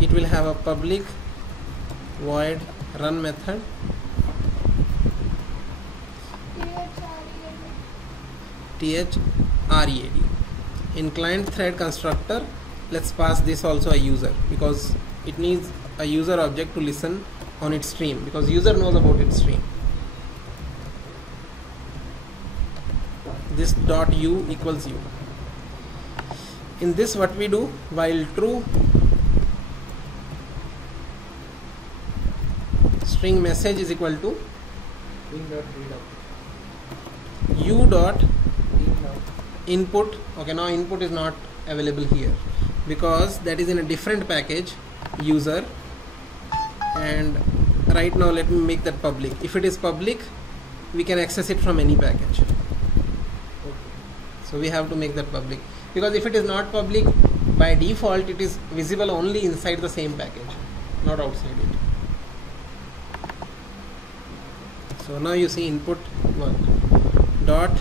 it will have a public void run method, thread. In client thread constructor, let's pass this also a user, because it needs a user object to listen on its stream, because user knows about its stream. This dot u equals u. In this, what we do, while true, string message is equal to u dot input. Okay, now input is not available here because that is in a different package, user, and right now let me make that public. If it is public, we can access it from any package. So we have to make that public, because if it is not public, by default it is visible only inside the same package, not outside it. So now you see input work. Dot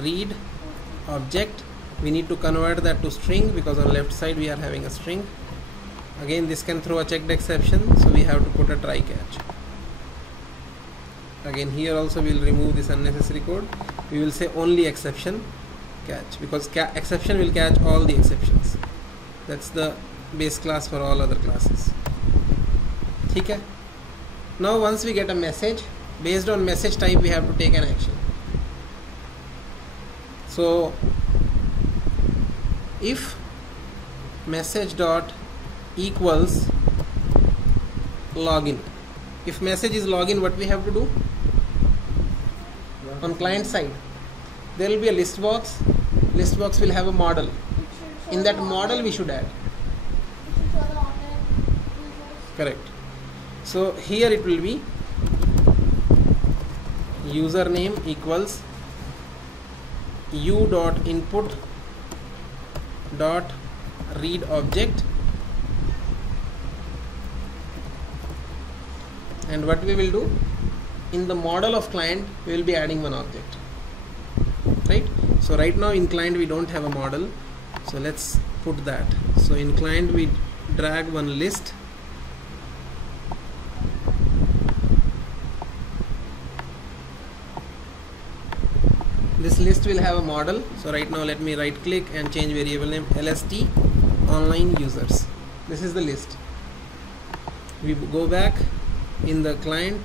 read object, we need to convert that to string, because on left side we are having a string. Again, this can throw a checked exception, so we have to put a try catch. Again, here also we will remove this unnecessary code. We will say only exception catch, because exception will catch all the exceptions. That's the base class for all other classes. Okay. Now once we get a message, based on message type we have to take an action. So if message dot equals login, if message is login, what we have to do? On client side, there will be a list box. List box will have a model. In that model we should add. Correct. So here it will be username equals u dot input dot read object, and what we will do, in the model of client we will be adding one object, right? So right now in client we don't have a model, so let's put that. So in client we drag one list, this list will have a model. So right now let me right click and change variable name LST online users. This is the list. We go back in the client,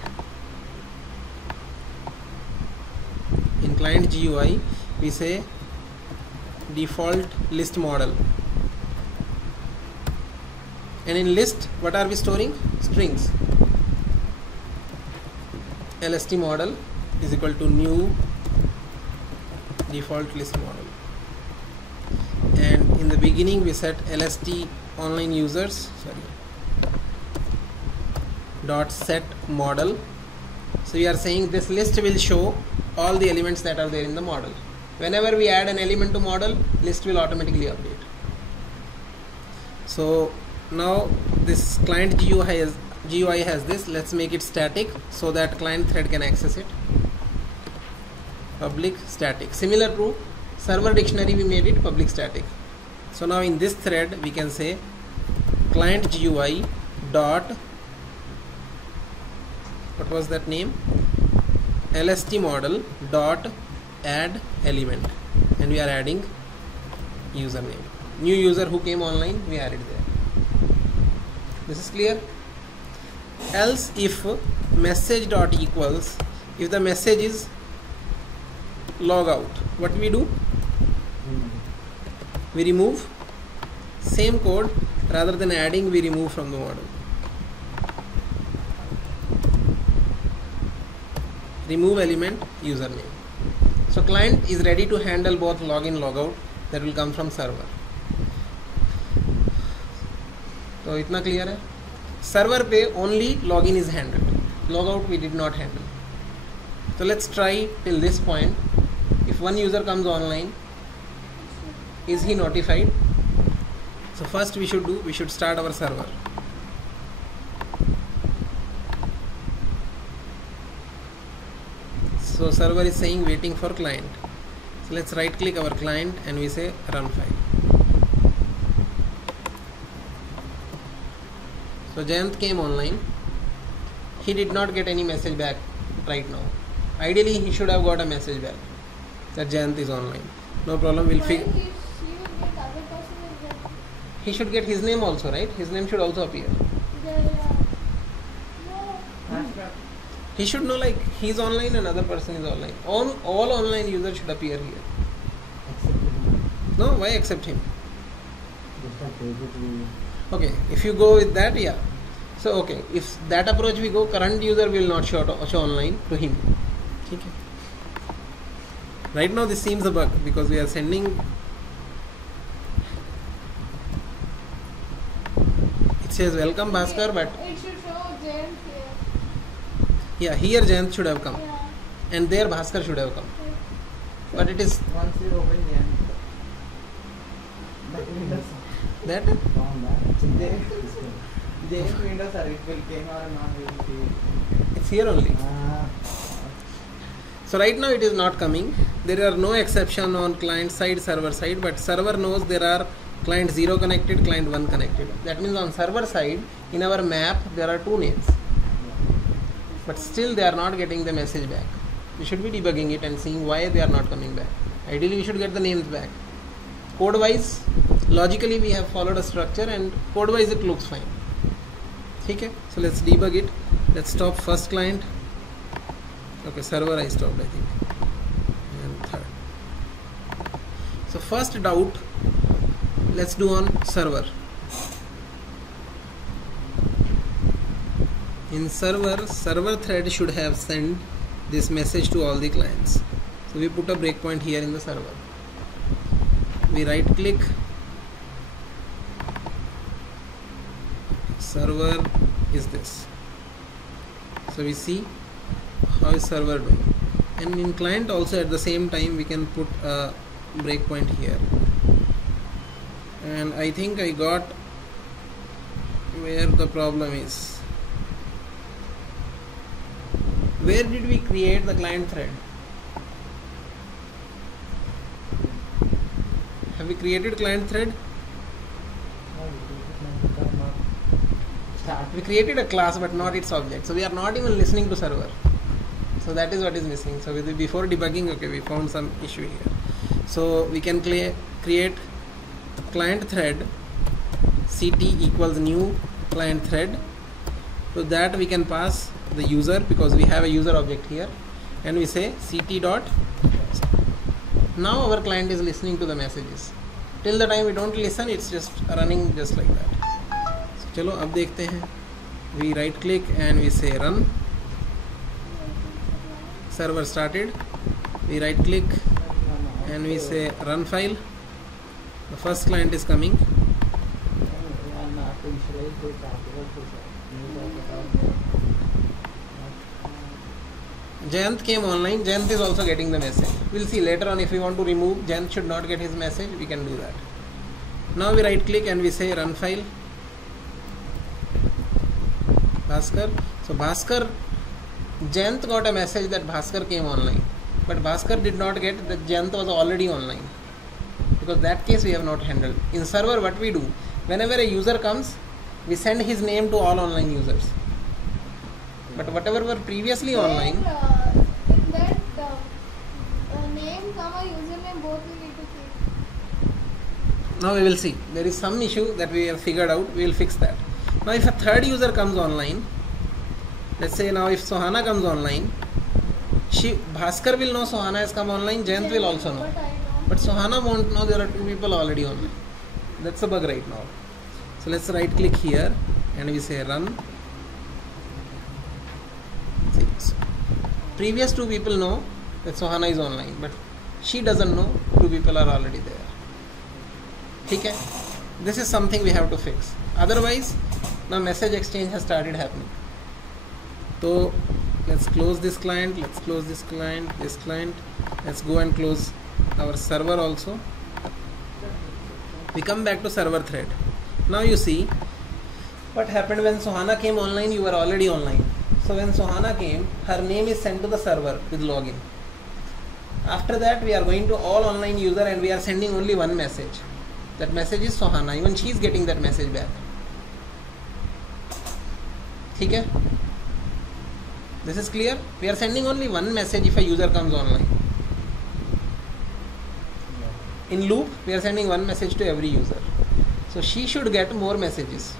in client GUI we say default list model, and in list what are we storing? Strings. LST model is equal to new default list model, and in the beginning we set LST online users, dot set model. So we are saying this list will show all the elements that are there in the model. Whenever we add an element to model, list will automatically update. So now this client GUI has this. Let's make it static so that client thread can access it. Public static. Similar to server dictionary, we made it public static. So now in this thread we can say client GUI dot, what was that name? LST model dot add element, and we are adding username. New user who came online, we added there. This is clear? Else if message dot equals, if the message is log out, what we do? We remove. Same code, rather than adding, we remove from the model. Remove element username. So client is ready to handle both login, logout, that will come from server. So itna clear hai? Server pe only login is handled, logout we did not handle. So let's try till this point. If one user comes online, is he notified? So first we should start our server. So server is saying waiting for client. So let's right click our client and we say run file. So Jayant came online. He did not get any message back right now. Ideally, he should have got a message back that Jayant is online. No problem. We'll figure. Why he would get other person is that He should get his name also, right? His name should also appear. no. He should know like he's online and other person is online. All online users should appear here. Except it. No, why except him? Just like basically. Okay, if you go with that, yeah. So okay, if that approach we go, current user will not show online to him. Okay. Right now this seems a bug because we are sending. It says welcome Bhaskar, but It should show Jayant here. yeah, here Jayant should have come, Yeah. and there Bhaskar should have come. But it is Once you open the Windows, that Found that. Jayant Windows are it will came or not we will see it. it's here only. So right now it is not coming. There are no exception on client side, server side, but server knows there are client 0 connected, client 1 connected. That means on server side, in our map, there are 2 names. But still they are not getting the message back. We should be debugging it and seeing why they are not coming back. Ideally we should get the names back. Code wise, logically we have followed a structure and code wise it looks fine. Okay, so let's debug it. Let's stop first client. Okay, server I stopped I think. And third. So first doubt, let's do on server. In server thread should have sent this message to all the clients. So we put a breakpoint here in the server. We right click, server is this. So we see how is server doing, and in client also at the same time we can put a breakpoint here. And I think I got where the problem is. Where did we create the client thread? Have we created client thread? We created a class but not its object. So we are not even listening to server. So that is what is missing. So with before debugging, okay, we found some issue here. So we can create client thread ct equals new client thread. To that we can pass the user because we have a user object here, and we say ct dot. Now our client is listening to the messages. Till the time we don't listen, it's just running just like that. So चलो अब देखते हैं. We right click and we say run. Server started. We right click and we say run file. The first client is coming. And to initialize this article Jayant came online. Jayant is also getting the message. We'll see later on if we want to remove Jayant should not get his message, we can do that. Now we right click and we say run file. Bhaskar. So Bhaskar, Jayant got a message that Bhaskar came online, but Bhaskar did not get that Jayant was already online, because that case we have not handled. In server what we do, whenever a user comes, we send his name to all online users. But whatever were previously online, In that name, comma, username, both we need to keep. now we will see. There is some issue that we have figured out. We will fix that. Now if a third user comes online, let's say now if Sohana comes online, Bhaskar will know Sohana has come online, Jayant will also know. But I know. But Sohana won't know there are 2 people already online. That's a bug right now. So let's right click here and we say run. See, so previous 2 people know that Sohana is online, but she doesn't know 2 people are already there. Okay? This is something we have to fix. Otherwise, now message exchange has started happening. So let's close this client, let's close this client, let's go and close our server also. We come back to server thread. Now you see what happened when Sohana came online. You were already online. So when Sohana came, her name is sent to the server with login. After that we are going to all online user and we are sending only one message. That message is Sohana. Even she is getting that message back. ठीक है, this is clear. We are sending only one message if a user comes online. In loop we are sending one message to every user, so she should get more messages.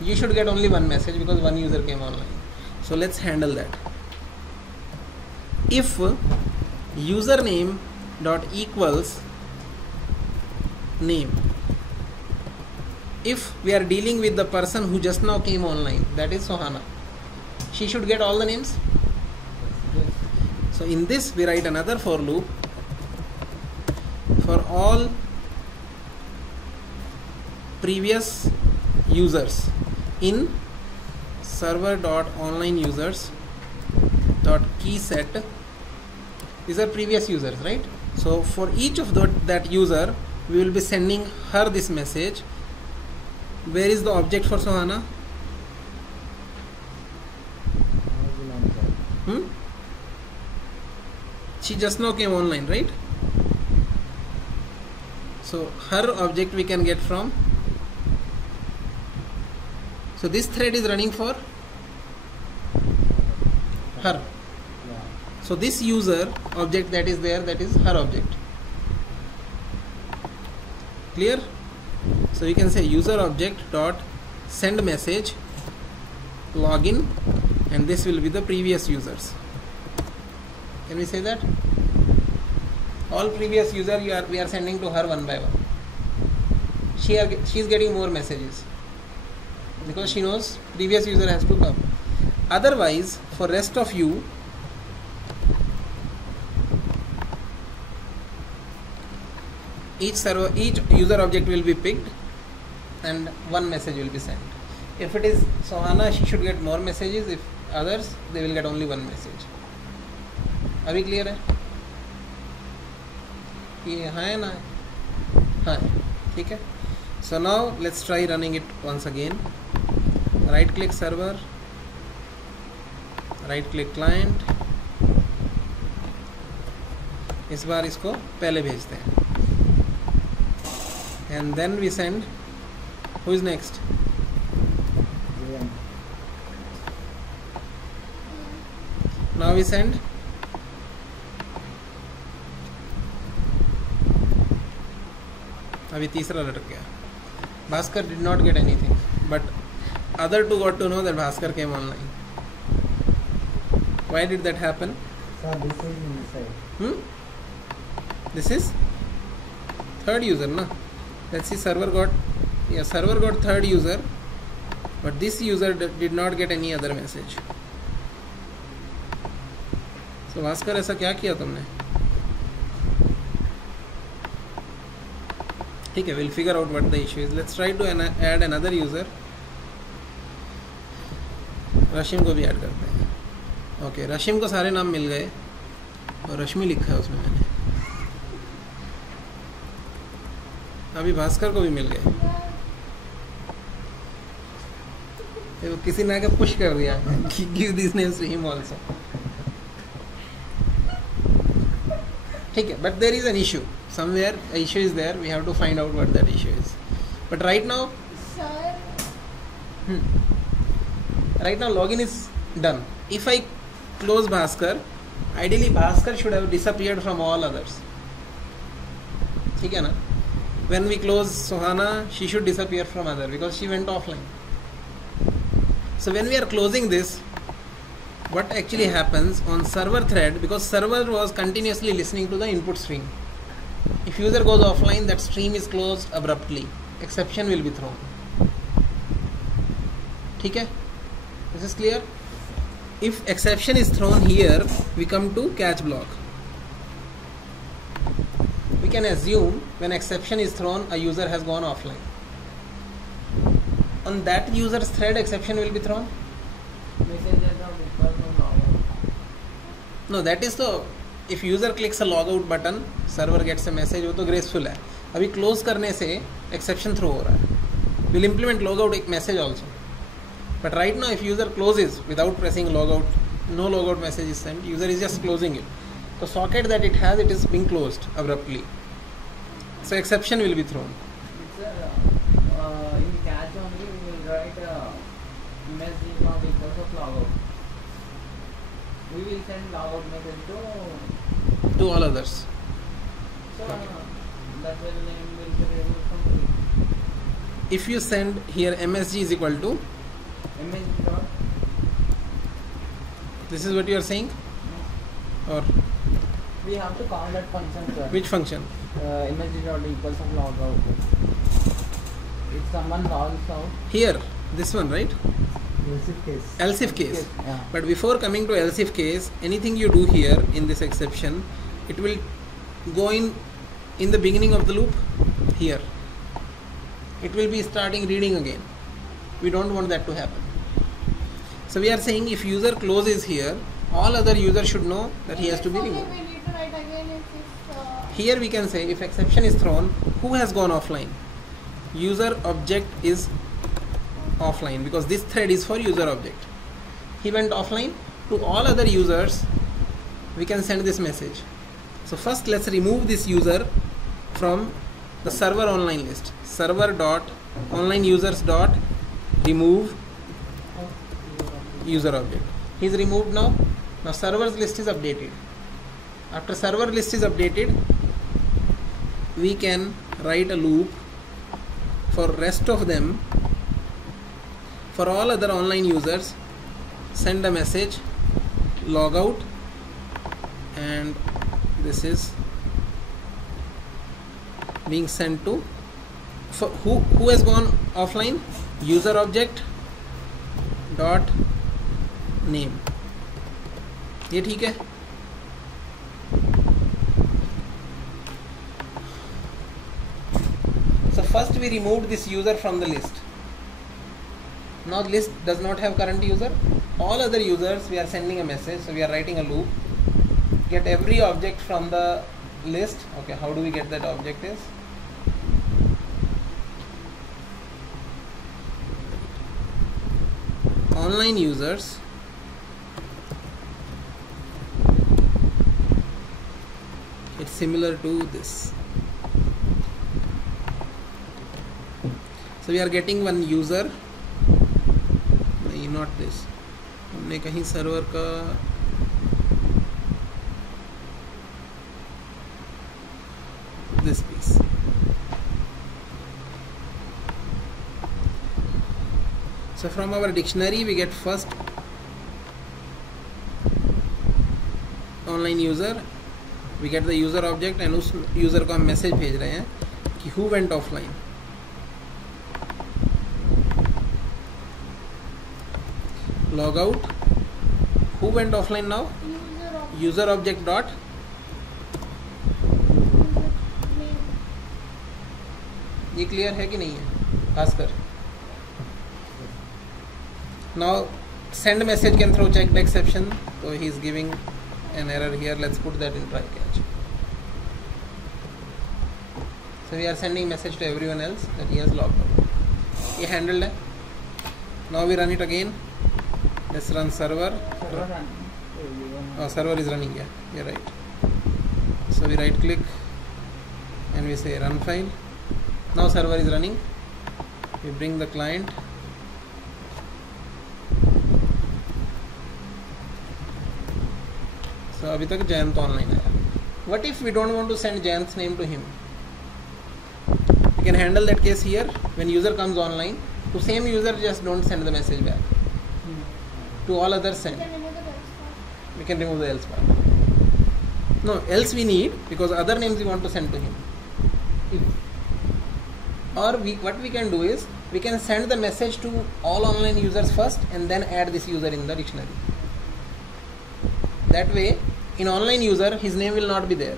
You should get only one message because one user came online. So let's handle that. If username dot equals name, if we are dealing with the person who just now came online, that is Sohana, she should get all the names. Yes. So in this we write another for loop for all previous users in server.onlineusers.keyset. These are previous users, right? So for each of that user we will be sending her this message. Where is the object for Sohana? She just now came online, right? So her object we can get from, so this thread is running for her. So this user object that is there, that is her object. Clear? So you can say user object dot send message login, and this will be the previous users. Can we say that? All previous user we are sending to her one by one. She is getting more messages because she knows previous user has to come. Otherwise, for rest of you, each user object will be picked and one message will be sent. If it is Sohana, she should get more messages. If others, they will get only one message. अभी clear है? ये हाँ है ना? हाँ, ठीक है. So now let's try running it once again. Right click server, right click client. इस बार इसको पहले भेजते हैं. And then we send. Who is next? Now we send. अभी तीसरा लटक गया. Bhaskar did not get anything, but other two got to know that Bhaskar came online. Why did that happen? Sir, this is inside. This is third user, na? Let's see, server got third user, but this user did not get any other message. So Bhaskar, ऐसा क्या किया तुमने? ठीक है, we'll figure out what the issue is. Let's try to add another user. Rashim को भी add करते हैं. ओके, रशिम को सारे नाम मिल गए और रश्मि लिखा है उसमें मैंने. अभी भास्कर को भी मिल गए. तो किसी ने आके पुश कर दिया, give these names to him also. ठीक है, but there is an issue. Somewhere an issue is there. We have to find out what that issue is. But right now, Sir, right now login is done. If I close Bhaskar, ideally Bhaskar should have disappeared from all others. ठीक है ना? When we close Sohana, she should disappear from other because she went offline. So when we are closing this, what actually happens on server thread, because server was continuously listening to the input stream. If user goes offline, that stream is closed abruptly. Exception will be thrown. ठीक है? This is clear? If exception is thrown here, we come to catch block. We can assume when exception is thrown, a user has gone offline. On that user's thread, exception will be thrown. Messages are because of logout. No, that is the, if user clicks a logout button, server gets a message, वो तो graceful है. अभी close करने से exception throw हो रहा है. We'll implement logout एक message also. But right now, if user closes without pressing logout, no logout message is sent. User is just closing it. The socket that it has, it is being closed abruptly. So exception will be thrown. It's in catch only we will write msg not equals of logout. We will send logout message to all others. so Okay. that will name will be removed from the If you send here msg is equal to, msg dot this is what you are saying, or we have to call that function, sir. which function? msg dot equals of logout. If someone logs out, Here, this one, right? else if case. Else if case. yeah. But before coming to else if case, anything you do here in this exception, it will go in the beginning of the loop here. It will be starting reading again. We don't want that to happen. So we are saying if user closes here, all other users should know that he has to be Okay, removed. we need to write again if Here we can say if exception is thrown, who has gone offline? User object is offline because this thread is for user object. He went offline. To all other users, we can send this message. So first let's remove this user from the server online list. Server dot online users dot remove user object. He is removed now. Now server's list is updated. After server list is updated, we can write a loop for rest of them. For all other online users, send a message log out, and this is being sent to for who has gone offline, user object dot name. ये ठीक है. So first we removed this user from the list. Now the list does not have current user. All other users we are sending a message, so we are writing a loop. Get every object from the list. Okay, how do we get that object is? Online users it's similar to this. So we are getting one user. नहीं, not this. हमने कहीं server का this piece. So from our dictionary we get first online user, we get the user object, and उस user को हम message भेज रहे हैं कि who went offline. Log out. Who went offline now? User object dot name. ये clear है कि नहीं है Bhaskar? Now send message can throw checked exception, so he is giving an error here. Let's put that in try catch. So we are sending message to everyone else that he has logged out. ये handled है. Now we run it again. Let's run server. Server run. Oh, server is running. Yeah, you're right. So we right click and we say run file. Now server is running. We bring the client. So अभी तक Jayant online आया. What if we don't want to send Jayant's name to him? We can handle that case here. When user comes online, to same user just don't send the message back. To all others send. Can remove the else part. We can remove the else part. No, else we need because other names we want to send to him. Or what we can do is we can send the message to all online users first and then add this user in the dictionary. That way, in online user, his name will not be there.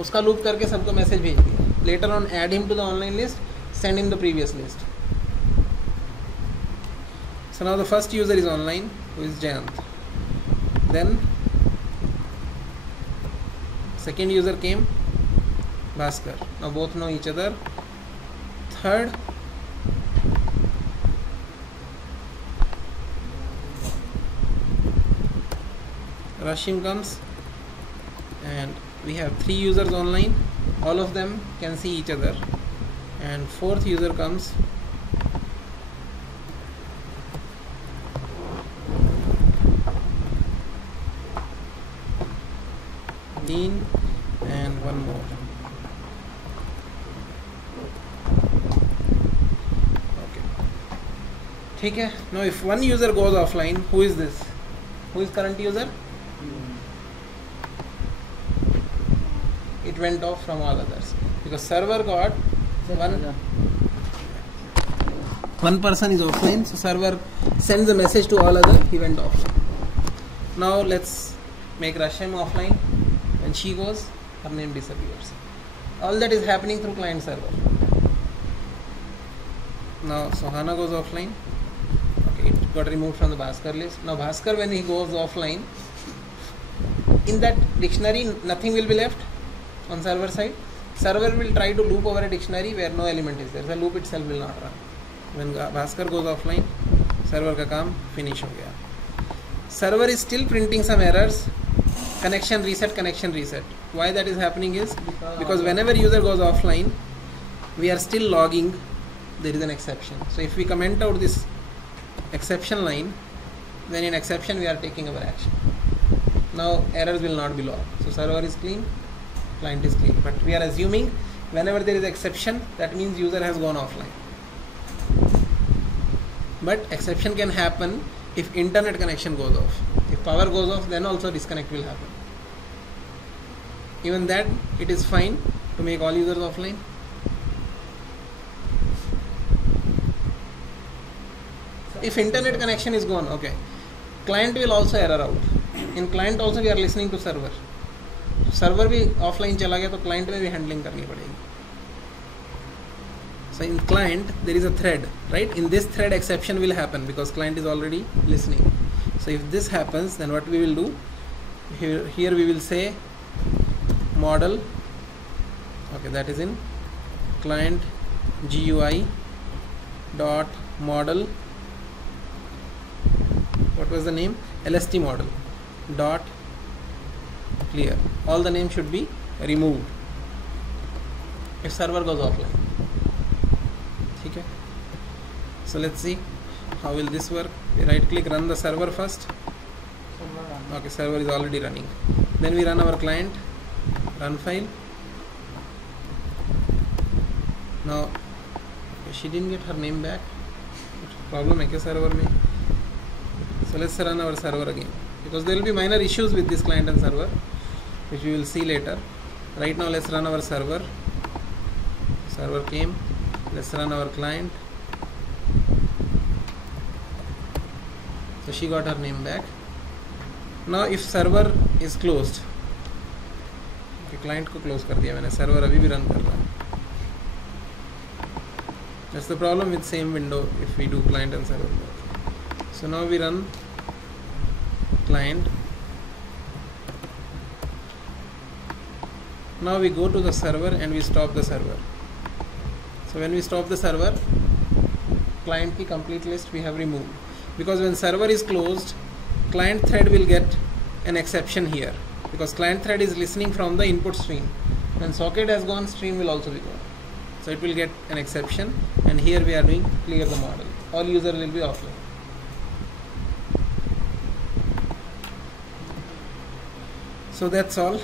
उसका loop करके सबको message भेज दिया. Later on, add him to the online list, send him the previous list. So now the first user is online, who is Jayant. Then second user came, Bhaskar. Now both know each other. Third, Rashim comes, and we have 3 users online. All of them can see each other. And fourth user comes, 15 and one more. ठीक है. Now if one user goes offline, who is this? Who is current user? It went off from all others because server got one person is offline, so server sends a message to all other. He went off. Now let's make Rashem offline. When she goes, her name disappears. All that is happening through client server. Now Sohana goes offline. Okay, it got removed from the Bhaskar list. Now Bhaskar, when he goes offline, in that dictionary nothing will be left on server side. Server will try to loop over a dictionary where no element is there. The loop itself will not run. When Bhaskar goes offline, server ka kaam finish ho gaya. Server is still printing some errors. Connection reset. Why that is happening is because whenever user goes offline, we are still logging there is an exception. So if we comment out this exception line, then in exception we are taking our action. Now errors will not be logged. So server is clean, client is clean. But we are assuming whenever there is exception, that means user has gone offline. But exception can happen if internet connection goes off. If power goes off, then also disconnect will happen. Even that, it is fine to make all users offline. If internet connection is gone, okay, client will also error out. In client also we are listening to server. Server भी offline चला गया तो client में भी handling करनी पड़ेगी. So in client there is a thread, right? In this thread exception will happen because client is already listening. So if this happens, then what we will do? Here we will say model. Okay, that is in client GUI dot model. What was the name? LST model dot clear. All the names should be removed if server goes offline. Okay. So let's see how will this work. We right click, run the server first. Okay, server is already running. Then we run our client, run file. Now she didn't get her name back. Problem है क्या server में? So let's run our server again because there will be minor issues with this client and server, which we will see later. Right now let's run our server. Server came. Let's run our client. So she got her name back. Now if server is closed, okay, client को close कर दिया मैंने, server अभी भी run कर रहा है. That's the problem with same window if we do client and server both. So now we run client. Now we go to the server and we stop the server. So when we stop the server, client की complete list we have removed because when server is closed, client thread will get an exception here because client thread is listening from the input stream. When socket has gone, stream will also be gone. So it will get an exception, and here we are doing clear the model. All user will be offline. So that's all.